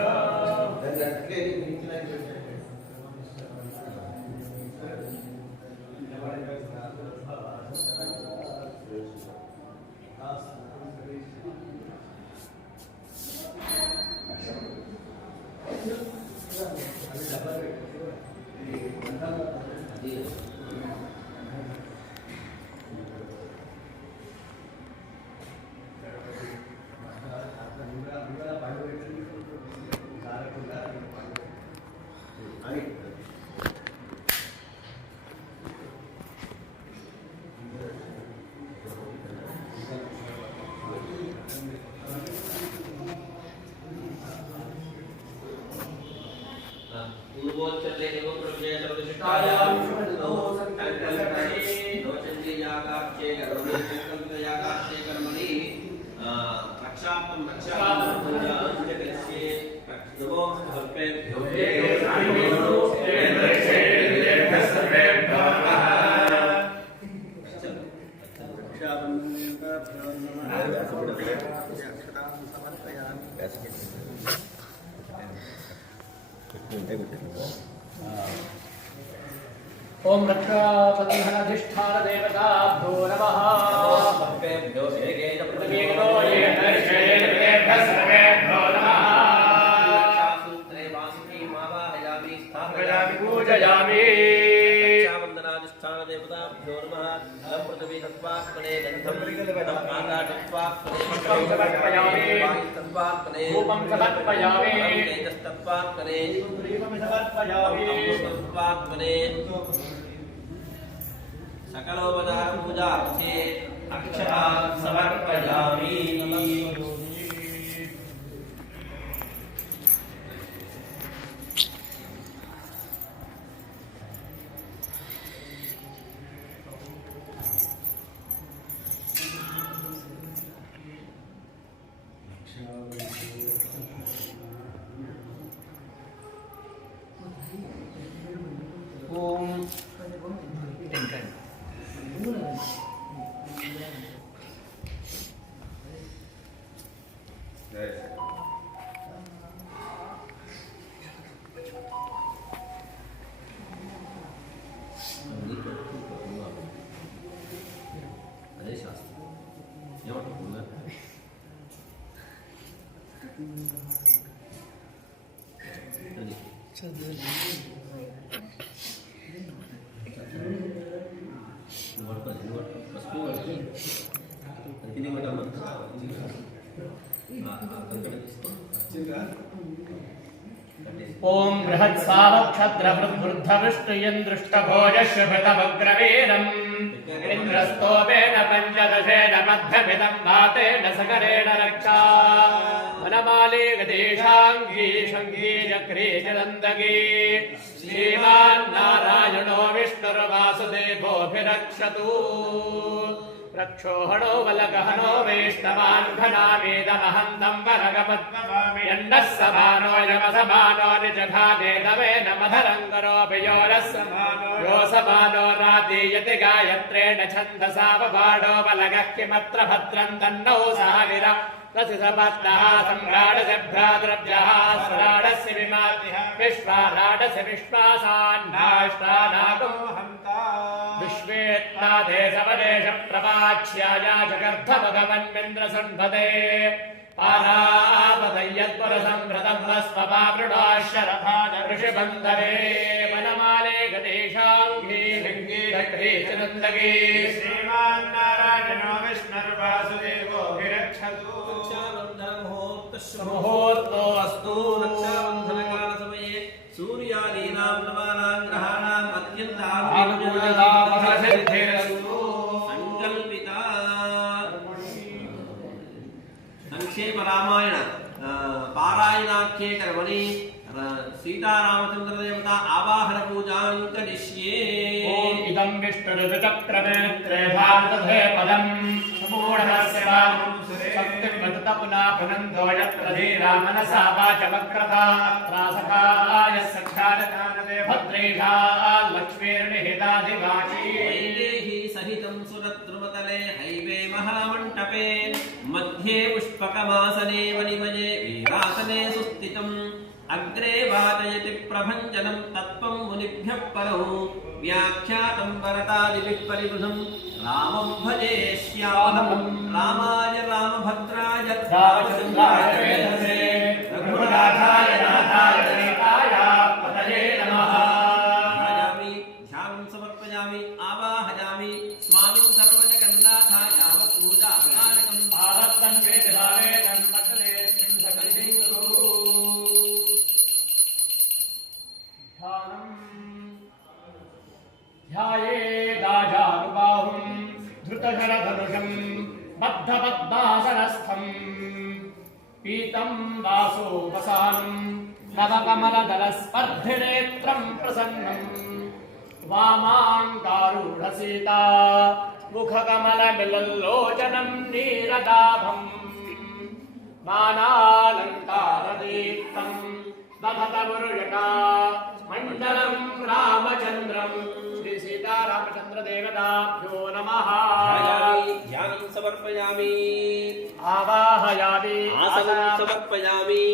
यागाक्षे कर्मणि संकल्पित यागाक्षे कर्मणि रक्षार्थं पूजाञ्जलिर्ये नमो सर्वेभ्यो ओम रक्षाबन्धनाधिष्ठान देवताभ्यो नमः सर्वेभ्यो वेगेन प्रतिवेदो येन सर्वेभ्यः सर्वेभ्यो नमः रक्षासूत्रे वासुकी मावाहयामि स्थापयामि पूजयामि रक्षाबन्धनाधिष्ठान देवताभ्यो नमः लं पृथिवी तत्त्वात्मने गन्धं आकाशत्वात्मने समर्पयामि तत्त्वात्मने रूपं समर्पयामि तेजस्तत्त्वात्मने समर्पयामि तत्त्वात्मने सकलोपचार पूजार्थे अक्षरान् समर्पयामि ओम అదే శాస్త్రం ఏమంటున్నా ओम बृहत्सावक्षद्रवृद्धविष्णुयन्द्रुष्टभोजश्वभृतमग्रवीरम् इन्द्रस्तोमेन पञ्चदशेन मध्यमिदं भातेन सकरेण रक्षा वनमाली गदेशाङ्गी शङ्गी चक्री चन्दगी श्रीमान्नारायणो विष्णुर्वासुदेवोऽभिरक्षतु रक्षोहणो वलगहनो वेष्टवान्घनामेदमहन्तं वरगमद्मवामि यन्नः समानो यमसमानो निजघाने नवेन मधरङ्गरोऽपि यो समानो रातीयति गायत्रेण छन्दसा वबाडो वलगः किमत्र भद्रं तन्नो सागिर रसि समत्नः सम्राडस्य भ्रातृभ्यः स्राडस्य विमातिः विश्वाराडस्य विश्वासान्नाष्टानागो हन्ता विश्वेत्नाथे सवदेश प्रवाच्याया जगर्धभगवन्मिन्द्रसन्भते पारापतय्यत्पुरसंभृतं वस्वपावृणाशरथान ऋषिबन्धवे वनमाले गणेशाङ्गी लिङ्गी चक्री चनन्दगी श्रीमान्नारायणो विष्णुर्वासुदेवोऽभिरक्षतु मुहूर्तोऽस्तु रक्षाबन्धनकालसमये सूर्यादीनां नवानां ग्रहाणाम् अत्यन्तानुकूलतामसिद्धिरस्तु सङ्कल्पिता संक्षेप रामायण पारायणाख्ये कर्मणि सीतारामचन्द्रदेवता आवाहन पूजां करिष्ये ओम इदं विष्णुरुचक्रनेत्रे भारतधे पदम् समूढस्य रामं शक्तिर्वदत पुनः पुनन्दो यत्र धीरा मनसा वाचमक्रता त्रासकाय सख्यानकानदे भद्रेशा लक्ष्मीर्निहिताधिवाची वैदेही सहितं सुरद्रुमतले हैवे महामण्टपे मध्ये पुष्पकमासने वनिमये वीरासने सुस्थितम् अग्रे वादयति प्रभञ्जनं तत्त्वं मुनिभ्यः परौ व्याख्यातं वरदादिभिः परिवृतं रामं भजे श्यामलं रामाय रामभद्राय रामचन्द्राय वेधसे रघुनाथाय नाथाय सीताय पतये नमः ध्यायामि ध्यानं समर्पयामि आवाहयामि स्वामिं सर्वजगन्नाथाय पूजा विनायकं भारतं वेदभावेदं सकलेऽस्मिन् सकलिन्दु ध्यायेदाजानुबाहुं धृतशरधनुषं बद्धपद्मासनस्थं पीतं वासोपसानं नवकमलदलस्पर्धिनेत्रं प्रसन्नं वामाङ्कारूढसीता मुखकमलमिलल्लोचनं नीरदाभं नानालङ्कारदीप्तं दधतमुरुजटा मण्डलं रामचन्द्रं श्री सीतारामचन्द्रदेवताभ्यो नमः। ध्यानं समर्पयामि आवाहयामि आसनं समर्पयामि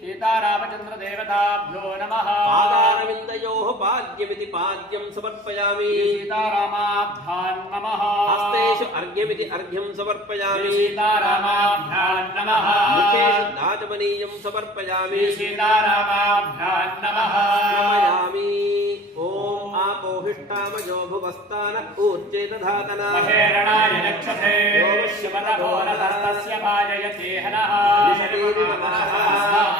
सीतारामचन्द्रदेवताभ्यो नमः। पादारविन्दयोः पाद्यमिति पाद्यं समर्पयामि सीतारामाभ्यां नमः। हस्तेषु अर्घ्यमिति अर्घ्यं समर्पयामि सीतारामाभ्यां नमः। मुखेषु दाचमनीयं समर्पयामि सीतारामाभ्यां नमः। नमयामि। ॐ आपोहिष्ठामयो भुवस्तान ऊर्जेदधातन महेरणाय नक्षते यो शिवतघोरतस्तस्य पाययते हनः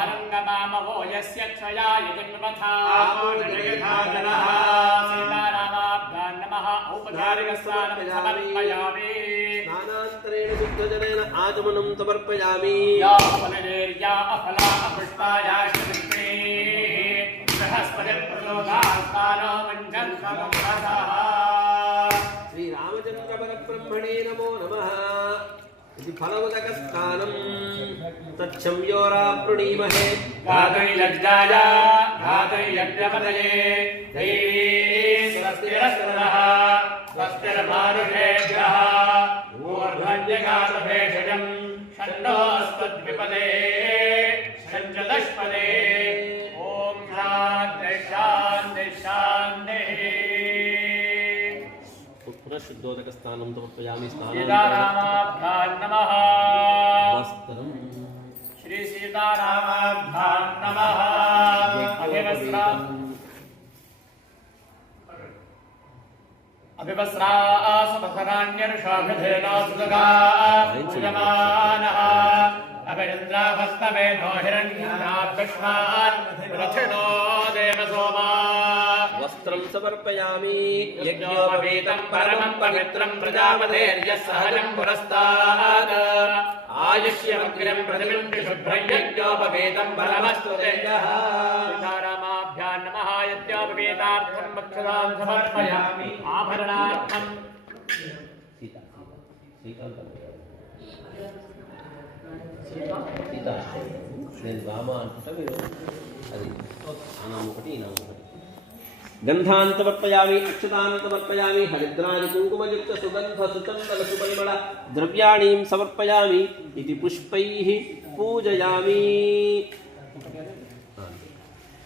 रङ्गमामवो यस्य क्षयाय जन्मथा जयधातनः। सीतारामाभ्यां नमः। औपचारिकस्नानं समर्पयामि। स्नानान्तरेण शुद्धजलेन आचमनं समर्पयामि। या फलनेर्या अफला अपुष्पाया श्रीकृष्णे बृहस्पतिर्प्रचोदास्तानो मञ्जन्तमप्रसः। श्रीरामचन्द्रपरब्रह्मणे नमो नमः इति फलमुदकस्थानं तच्छंयोराप्रणीमहे। घातुर्यज्ञाय घातुर्यज्ञपतये दैवी स्वस्तिरस्तुनः स्वस्तिर्मानुषेभ्यः ऊर्ध्वन्यगातभेषजं षण्णोऽस्मद्विपदे षञ्चदष्पदे। ॐ शान्ति शान्ति शान्तिः। पुनः शुद्धोदकस्थानं समर्पयामि। सीतारामाभ्यां नमः। वस्त्रं श्री सीतारामाभ्यां नमः। अभिवस्त्रासुभसराण्यर्षाभिधेनो सुदगा पूजमानः अभिचन्द्राभस्तमेनो हिरण्यनाभ्यश्वान् रथिनो देवसोमा। वस्त्रं समर्पयामि। यज्ञोपवीतं परमं पवित्रं प्रजापतेर्यः सहजं पुरस्तात् आयुष्यमग्रं प्रतिबिम्बि शुभ्रं यज्ञोपवीतं बलमस्तु तेजः। सीतारामाभ्यां नमः। यज्ञोपवीतार्थं भक्षदां समर्पयामि। आभरणार्थं गन्धान् समर्पयामि। अक्षतान् समर्पयामि। हरिद्राणि कुङ्कुमयुक्त सुगन्ध सुचन्दन सुपरिमल द्रव्याणि समर्पयामि इति पुष्पैः पूजयामि।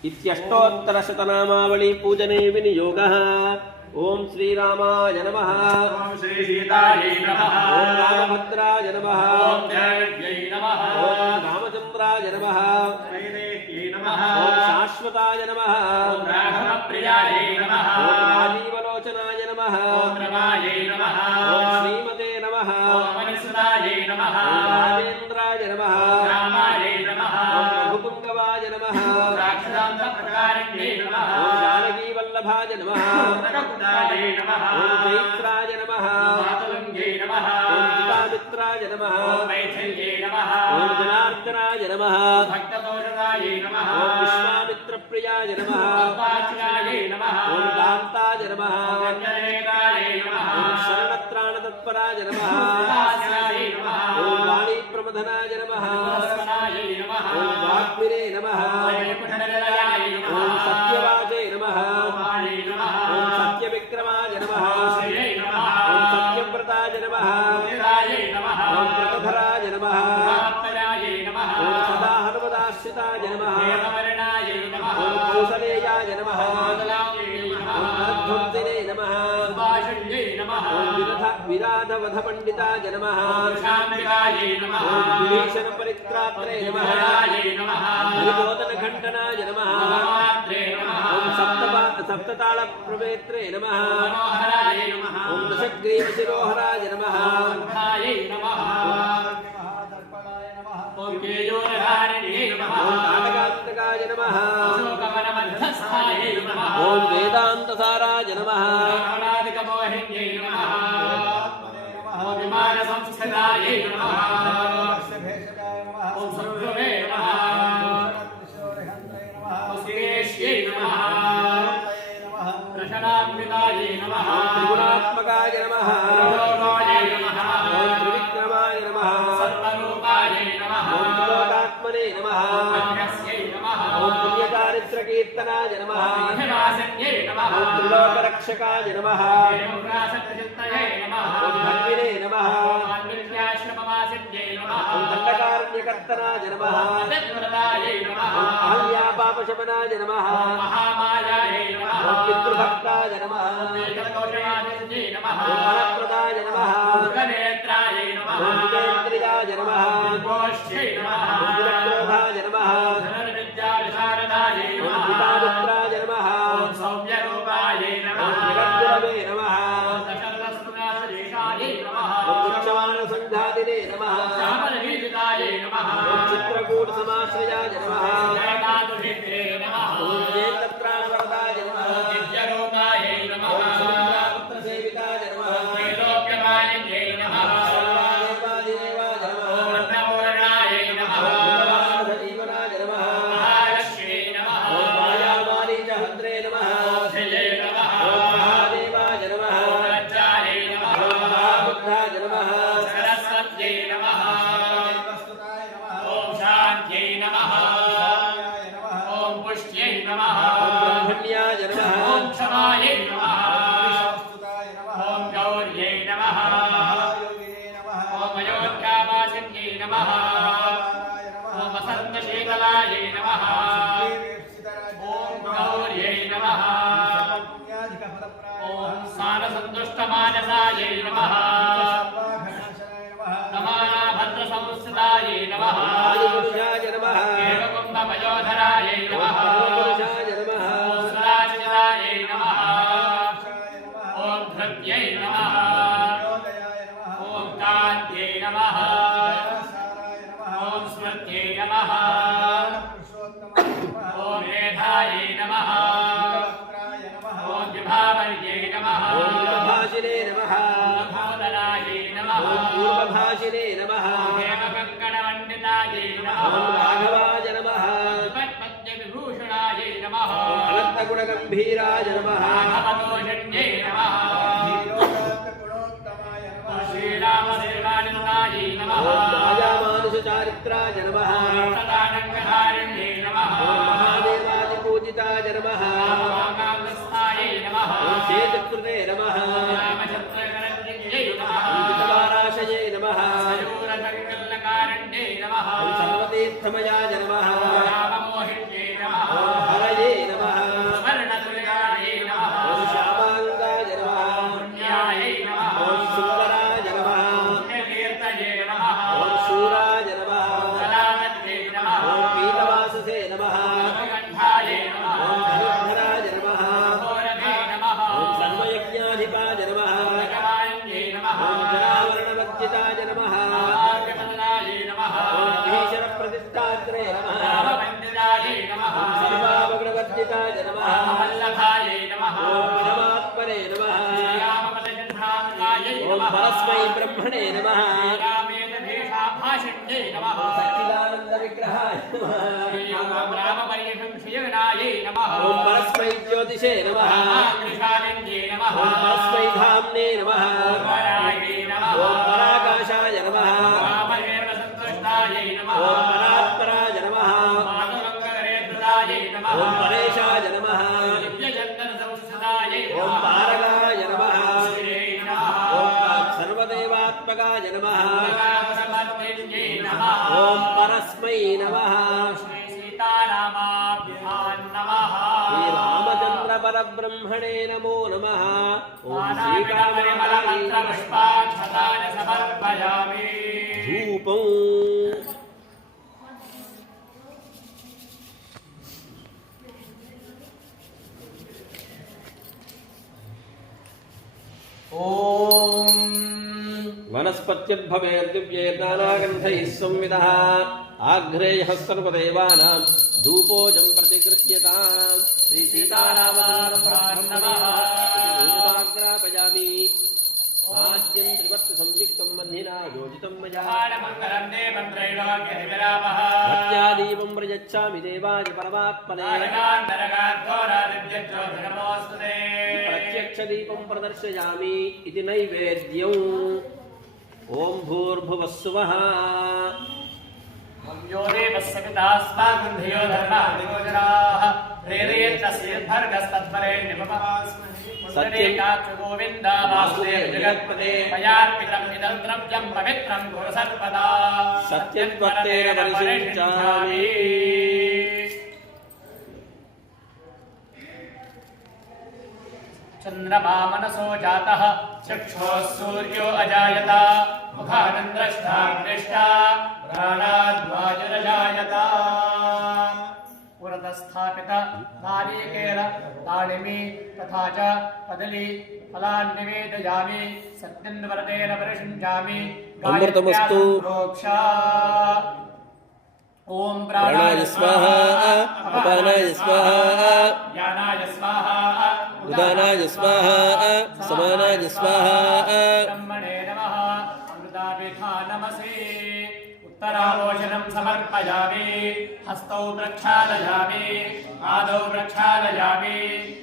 इत्यष्टोत्तरशतनामावळी पूजने विनियोगः। ओम श्रीरामाय नमः। ओम श्री सीतायै नमः। ओम रामभद्राय नमः। ओम जययै नमः। ओम रामचन्द्राय नमः। श्रीदेव्यै नमः। ओम शाश्वताय नमः। ओम राघवप्रियायै नमः। ओम राजीवलोचनाय नमः। ओम रमायै नमः। ओम श्रीमते नमः। ओम मनसुरायै नमः। ओम राजेन्द्राय नमः। ओम रामायै नमः। ओम रघुपुङ्गवाय नमः। ओम राक्षसान्तप्रकारिण्यै नमः। ओम जानकीवल्लभाय नमः। ओम रघुकुटायै नमः। ओम चैत्राय नमः। ओम मातुलङ्ग्यै नमः। ओम चितामित्राय नमः। ओम मैथिल्यै नमः। ओम जनार्दनाय नमः। भक्तदोषदायै नमः। ओम विश्वामित्रप्रियाय नमः। ओम पाचिरायै नमः। ओम दान्ताय नमः। ओम अञ्जनेयायै नमः। ओम शरणत्राणतत्पराय नमः। दास्यायै नमः। ओम वाणीप्रमथनाय नमः। पुरस्करायै नमः। ओम वाग्मिने नमः। वैकुण्ठनिलयायै नमः। ओम सत्यवाजे नमः। ओम वाणी नमः। ओम सत्यविक्रमाय नमः। ओम श्रियै नमः। ओम सत्यव्रताय नमः। निरायै नमः। ओम व्रतधराय नमः। प्राप्तयायै नमः। ओम सदा हनुमदाश्रिताय नमः। वेदवर्णायै नमः। ओम कौसलेयाय नमः। मातलायै नमः। ओम नरध्वंसिने नमः। सुभाषण्यै नमः। ओम विराधवधपण्डिताय नमः। ओम शाम्बिकायै नमः। ओम विभीषणपरित्रात्रे नमः। विजयायै नमः। हरिबोधनघण्टनाय नमः। नमस्ते नमः। ओम सप्ततालप्रवेत्रे नमः। मनोहरायै नमः। ओम दशग्रीवशिरोहराय नमः। ग्रन्थायै नमः। ओम केयोरधारिण्यै नमः। ओम नाटकान्तकाय नमः। अशोकवनमध्यस्थायै नमः। ओम वेदान्तसाराय नमः। रावणादिकमोहिन्यै नमः। ओम विमानसंस्थितायै नमः। ओम संभ्रमे नमः। ओम सुरेश्यै नमः। प्रशनाम्बिकायै नमः। त्रिगुणात्मकाय नमः। ओम సంకీర్తనాయ నమః మహిమాసన్యై నమః ఓం త్రిలోకరక్షకాయ నమః దేవవ్రాసత్రచిత్తయై నమః ఓం ధన్వినే నమః ఓం అన్విల్యాశ్రమవాసిన్యై నమః ఓం దండకారణ్యకర్తనాయ నమః తత్ప్రదాయై నమః ఓం అహల్యాపాపశమనాయ నమః ఓం మహామాయాయై నమః ఓం పితృభక్తాయ నమః ఏకకోశవాసిన్యై నమః ఓం ఫలప్రదాయ నమః గణేత్రాయై నమః ఓం విజేంద్రియాయ నమః గోష్ఠ్యై నమః ఓం జినక్రోధాయ నమః ధనుర్విద్యావిశారదాయై ఓం నమః పితాపుత్రాయ నమః ఓం సౌమ్యరూపాయై ఓం నమః జగద్గురవే నమః ఓం దశరథసునాశేషాయై నమః ఓం వృక్షవాణసంఘాదినే నమః శ్యామలవీజితాయై నమః ఓం చిత్రకూటసమాశ్రయాయ నమః జగదాతుహిత్రే నమః ఓం జేతత్రాణవరదాయ నమః దివ్యరూపాయై నమః ఓం సముద్రాపుత్రసేవితాయ నమః త్రైలోక్యమాలిన్యై నమః సర్వాదేవాదిదేవాయ నమః రత్నపూర్ణాయై నమః ఓంకారనాథజీవనాయ నమః మహాలక్ష్మీ నమః ఓం మాయామారీచహద్రే నమః శ్రీయై నమః ఓం మహాదేవాయ నమః ఓం రజ్జాయై నమః ఓం మహాబుద్ధాయ నమః సరస్వత్యై నమః వస్తుతాయ నమః ఓం శాంత్యై నమః సౌమ్యాయ నమః ఓం పుష్ట్యై నమః ఓం బ్రహ్మణ్యాయ నమః ఓం క్షమాయై నమః వస్తుతాయ నమః ఓం గౌర్యై నమః మహాయోగినే నమః ఓం అయోధ్యావాసిన్యై నమః మహారాయ నమః ఓం వసంతశీతలాయై నమః ఓం గౌర్యై నమః పుణ్యాధిక ఫలప్రాయ ఓం మానసంతుష్టమానసాయై నమః సర్వాఘనాశనాయ నమః సమానాభద్రసంస్థితాయై నమః ఆదిపురుషాయ నమః ఏకకుంభమయోధరాయై ఓం నమః పరమపురుషాయ నమః ఓం సురాచితాయై నమః పురుషాయ నమః ఓం ధృత్యై నమః యోదయాయ నమః ఓం కాంత్యై నమః సారాయ నమః ఓం స్మృత్యై నమః పురుషోత్తమాయ నమః ఓం మేధాయై నమః వక్త్రాయ నమః ఓం విభావర్యై నమః ఓం విభాషినే నమః భూతనాయై నమః ఓం పూర్వభాషినే నమః హేమకంకణవండితాయై నమః ఓం రాఘవాయ నమః పద్మవిభూషణాయై నమః ఓం అనంతగుణగంభీరాయ నమః రాఘవదోషణ్యై నమః గుణోత్తమాయ నమః శ్రీరామసేవానితాయై నమః ఓం మాయామానుషచారిత్రాయ నమః సదానంగహారిణ్యై నమః ఓం మహాదేవాదిపూజితాయ నమః రామకామస్థాయై నమః ఓం చేతకృతే నమః రామచంద్రకరణ్యై నమః ఓం జితవారాశయే నమః సయూరకంకల్లకారణ్యై నమః ఓం సర్వతీర్థమయాయ నమః రామమోహిన్యై నమః ఓం హరయే నమః స్వర్ణతుల్యాయై నమః ఓం శ్యామాంగాయ నమః పుణ్యాయై నమః ఓం సుందరాయ నమః పుణ్యకీర్తయే నమః ఓం శూరాయ నమః సదామత్యై నమః ఓం పీతవాససే నమః గంధాయై నమః ఓం ధనుర్ధరాయ నమః ఘోరవే నమః ఓం సర్వయజ్ఞాధిపాయ నమః భగవాన్యై నమః ఓం జనావరణవర్జితాయ నమః మార్గపదనాయై నమః ఓం భీషణప్రతిష్ఠాత్రే నమః రామమందిరాయై నమః ఓం సర్వాభగుణవర్జితాయ నమః రామవల్లభాయై నమః ఓం పరమాత్మనే నమః శ్రీరామపదచంద్రాయ ఓం నమః పరస్మై బ్రహ్మణే నమః శ్రీరామేంద్రభీషాభాషిణ్యై నమః సచ్చిదానంద విగ్రహాయ నమః రామపర్యశంశయనాయై నమః ఓం పరస్మై జ్యోతిషే నమః కృషాలింద్యై నమః ఓం పరస్మై ధామ్నే నమః వరాయై నమః ఓం పరాకాశాయ నమః రామయేవ సంతుష్టాయై నమః ఓం పరాత్పరాయ నమః మాధురంగరేధృతాయై నమః ఓం పరేశాయ నమః దివ్యచందన సంస్థితాయై ఓం నమః పారగాయ నమః శ్రీయై నమః ఓం సర్వదేవాత్మకాయ నమః రామసమర్థిన్యై నమః ఓం పరస్మై నమః శ్రీ సీతారామాభ్యాం నమః శ్రీరామచంద్ర పరబ్రహ్మణే నమో నమః ఓం పుష్పాక్షతాని సమర్పయామి ధూపం ఓం वनस्पत्यद्भवेद्दिव्यैर्नानागन्धैः संविदः आघ्रेयः सर्वदेवानां धूपोऽयं प्रतिगृह्यताम् श्रीसीतारामाग्रापयामि आद्यं त्रिवर्तसंयुक्तं बन्धिना योजितं मया मंगलम देवं त्रैलोक्यधिपरामः भक्त्यादीपं प्रयच्छामि देवाय परमात्मने नमोस्तुते प्रत्यक्षदीपं प्रदर्शयामि इति नैवेद्यम् ॐ भूर्भुवः स्वः यो देवस्य पितास्माकं धियो धर्माः गोविन्द वासुदेव जगत्पते मयार्पितम् इदं द्रव्यं पवित्रं कुरु सर्वदा सत्यं त्वत्तेन परिशिञ्चामि चन्द्रमा मनसो जातः चक्षुः सूर्यो अजायत मुखानन्द्रष्टाग्निष्टा प्राणाद्वायुरजायत पुरतस्थापित नारिकेल दाडिमी तथा च कदली फलान् निवेदयामि सत्यन्वरतेन परिषिञ्चामि अमृतमस्तु प्रोक्षा ओम प्राणाय स्वाहा अपानाय स्वाहा ज्ञानाय स्वाहा उदानाय स्वाहा समानाय स्वाहा ब्रह्मणे नमः अमृताभिधा नमसे उत्तरालोचनं समर्पयामि हस्तौ प्रक्षालयामि पादौ प्रक्षालयामि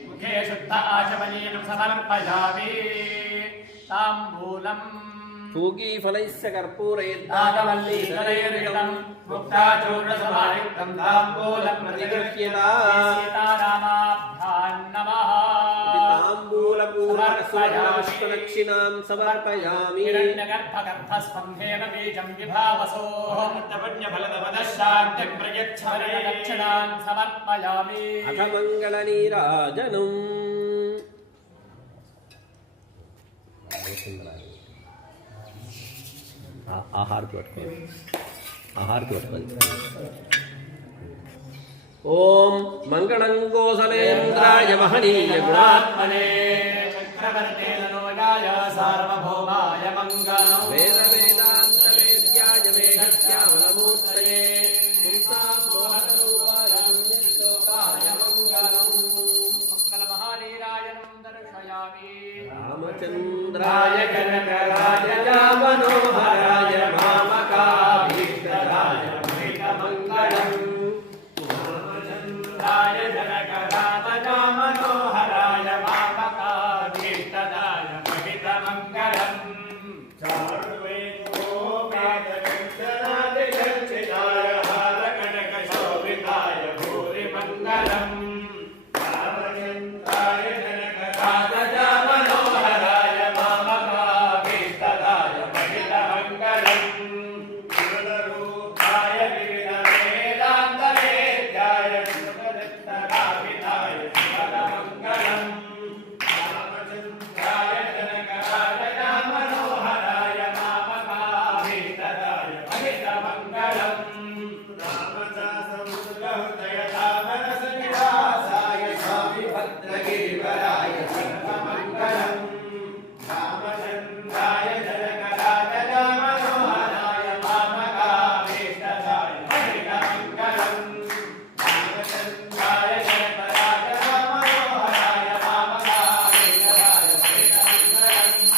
मुखे शुद्ध आचमनीयं समर्पयामि ताम्बूलम् पूगीफलैश्च कर्पूरैर् नागवल्लीकलैर्युतं मुक्ताचूर्णसमायुक्तं ताम्बूलं प्रतिगृह्यताम् सीतारामाभ्यां नमः ताम्बूलपूर्णपुष्पदक्षिणां समर्पयामि हिरण्यगर्भगर्भस्पन्धेन बीजं विभावसोः पुण्यफलदपदशान्तिं प्रयच्छदक्षिणां समर्पयामि अथ मङ्गलनीराजनम् आहार ओम मंगलं गोसलेन्द्राय महनीय गुणात्मने चक्रवर्ते तनोजाय सार्वभौमाय मंगलं वेद वेदांत वेद्याय मेघश्यामलमूर्तये पुंसां मोहनरूपाय पुण्यश्लोकाय मंगलं मंगलमहानीराजनं दर्शयामि रामचन्द्राय कनकराय मनोहराय मामकाभीष्टदाय महितमङ्गलम् रामचन्द्राय जनकराय मनोहराय मामकाभीष्टदाय महितमङ्गलम् चारुवेदोपेतकञ्चनादिगर्जिताय हारकनकशोभिताय भूरिमङ्गलम् रामचन्द्राय जनकराय मनोहराय मामकाभीष्टदाय महितमङ्गलम् गुरुरूपाय विविधवेदान्तवेद्याय सुखदत्तराविधाय शिवमङ्गलम् रामचन्द्राय जनकराय मनोहराय मामकाभीष्टदाय महितमङ्गलम् रामदासमुद्रहृदयतामनसनिवासाय स्वामी भद्रगिरिवराय सर्वमङ्गलम् रामचन्द्राय जनकराय मनोहराय मामकाभीष्टदाय महितमङ्गलम् रामचन्द्राय जनकराय मनोहराय मामकाभीष्टदाय महितमङ्गलम्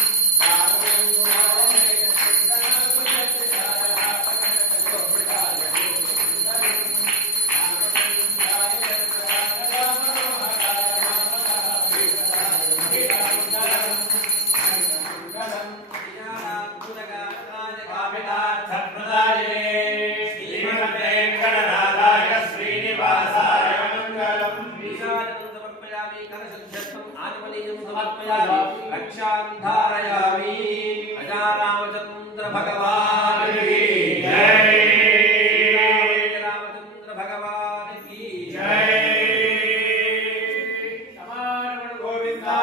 श्रीनिवासाय मङ्गलम् रक्षां धारयामि अजारामचन्द्र भगवान् की जय रामचन्द्र भगवान् की जय समारमण गोविंदा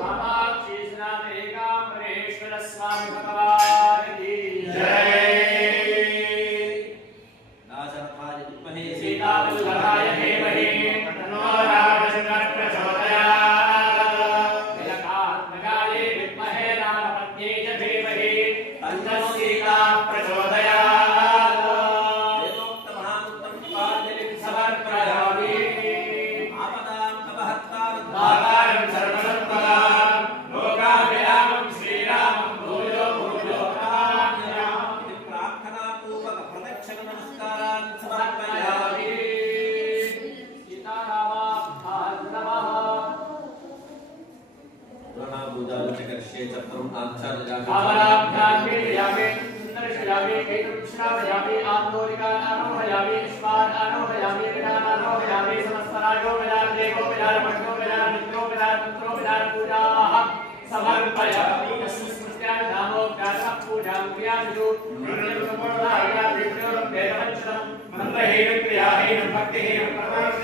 कामाक्षी स्नात एकाम्बरेश्वर स्वामी भगवान् की जय दाशरथाय विद्महे सीतावल्लभाय धीमहि तन्नो रामचन्द्रः प्रचोदयात् जगदात्मकाय विद्महे रामपत्न्यै च धीमहि तन्नः सीता प्रचोदयात् वेदोक्तमहामन्त्रं पाञ्जलिं समर्पयामि आपदां अपहर्तारं दातारं सर्वसम्पदां लोकाभिरामं श्रीरामं भूयो भूयो नमाम्यहम् प्रार्थनापूर्वक प्रदक्षिण नमस्कारान् समर्पयामि सीतारामाभ्यां नमः पूजां च कर्ष्ये चक्रम् आच्छादयामि कामनाभ्यां वीर्यामि दर्शयामि कैतुक्षणावयामि आत्मोदिकान् आरोहयामि विश्वान् आरोहयामि विदान् आरोहयामि समस्तराजो विदान् देवो विदान् भक्तो विदान् मित्रो विदान् पुत्रो विदान् पूजाः समर्पयामि तस्य स्मृत्यां नामोपचारः पूजां क्रियामिषु वेदवञ्चनं मन्त्रहीनं क्रियाहीनं भक्तिहीनं प्रमाणं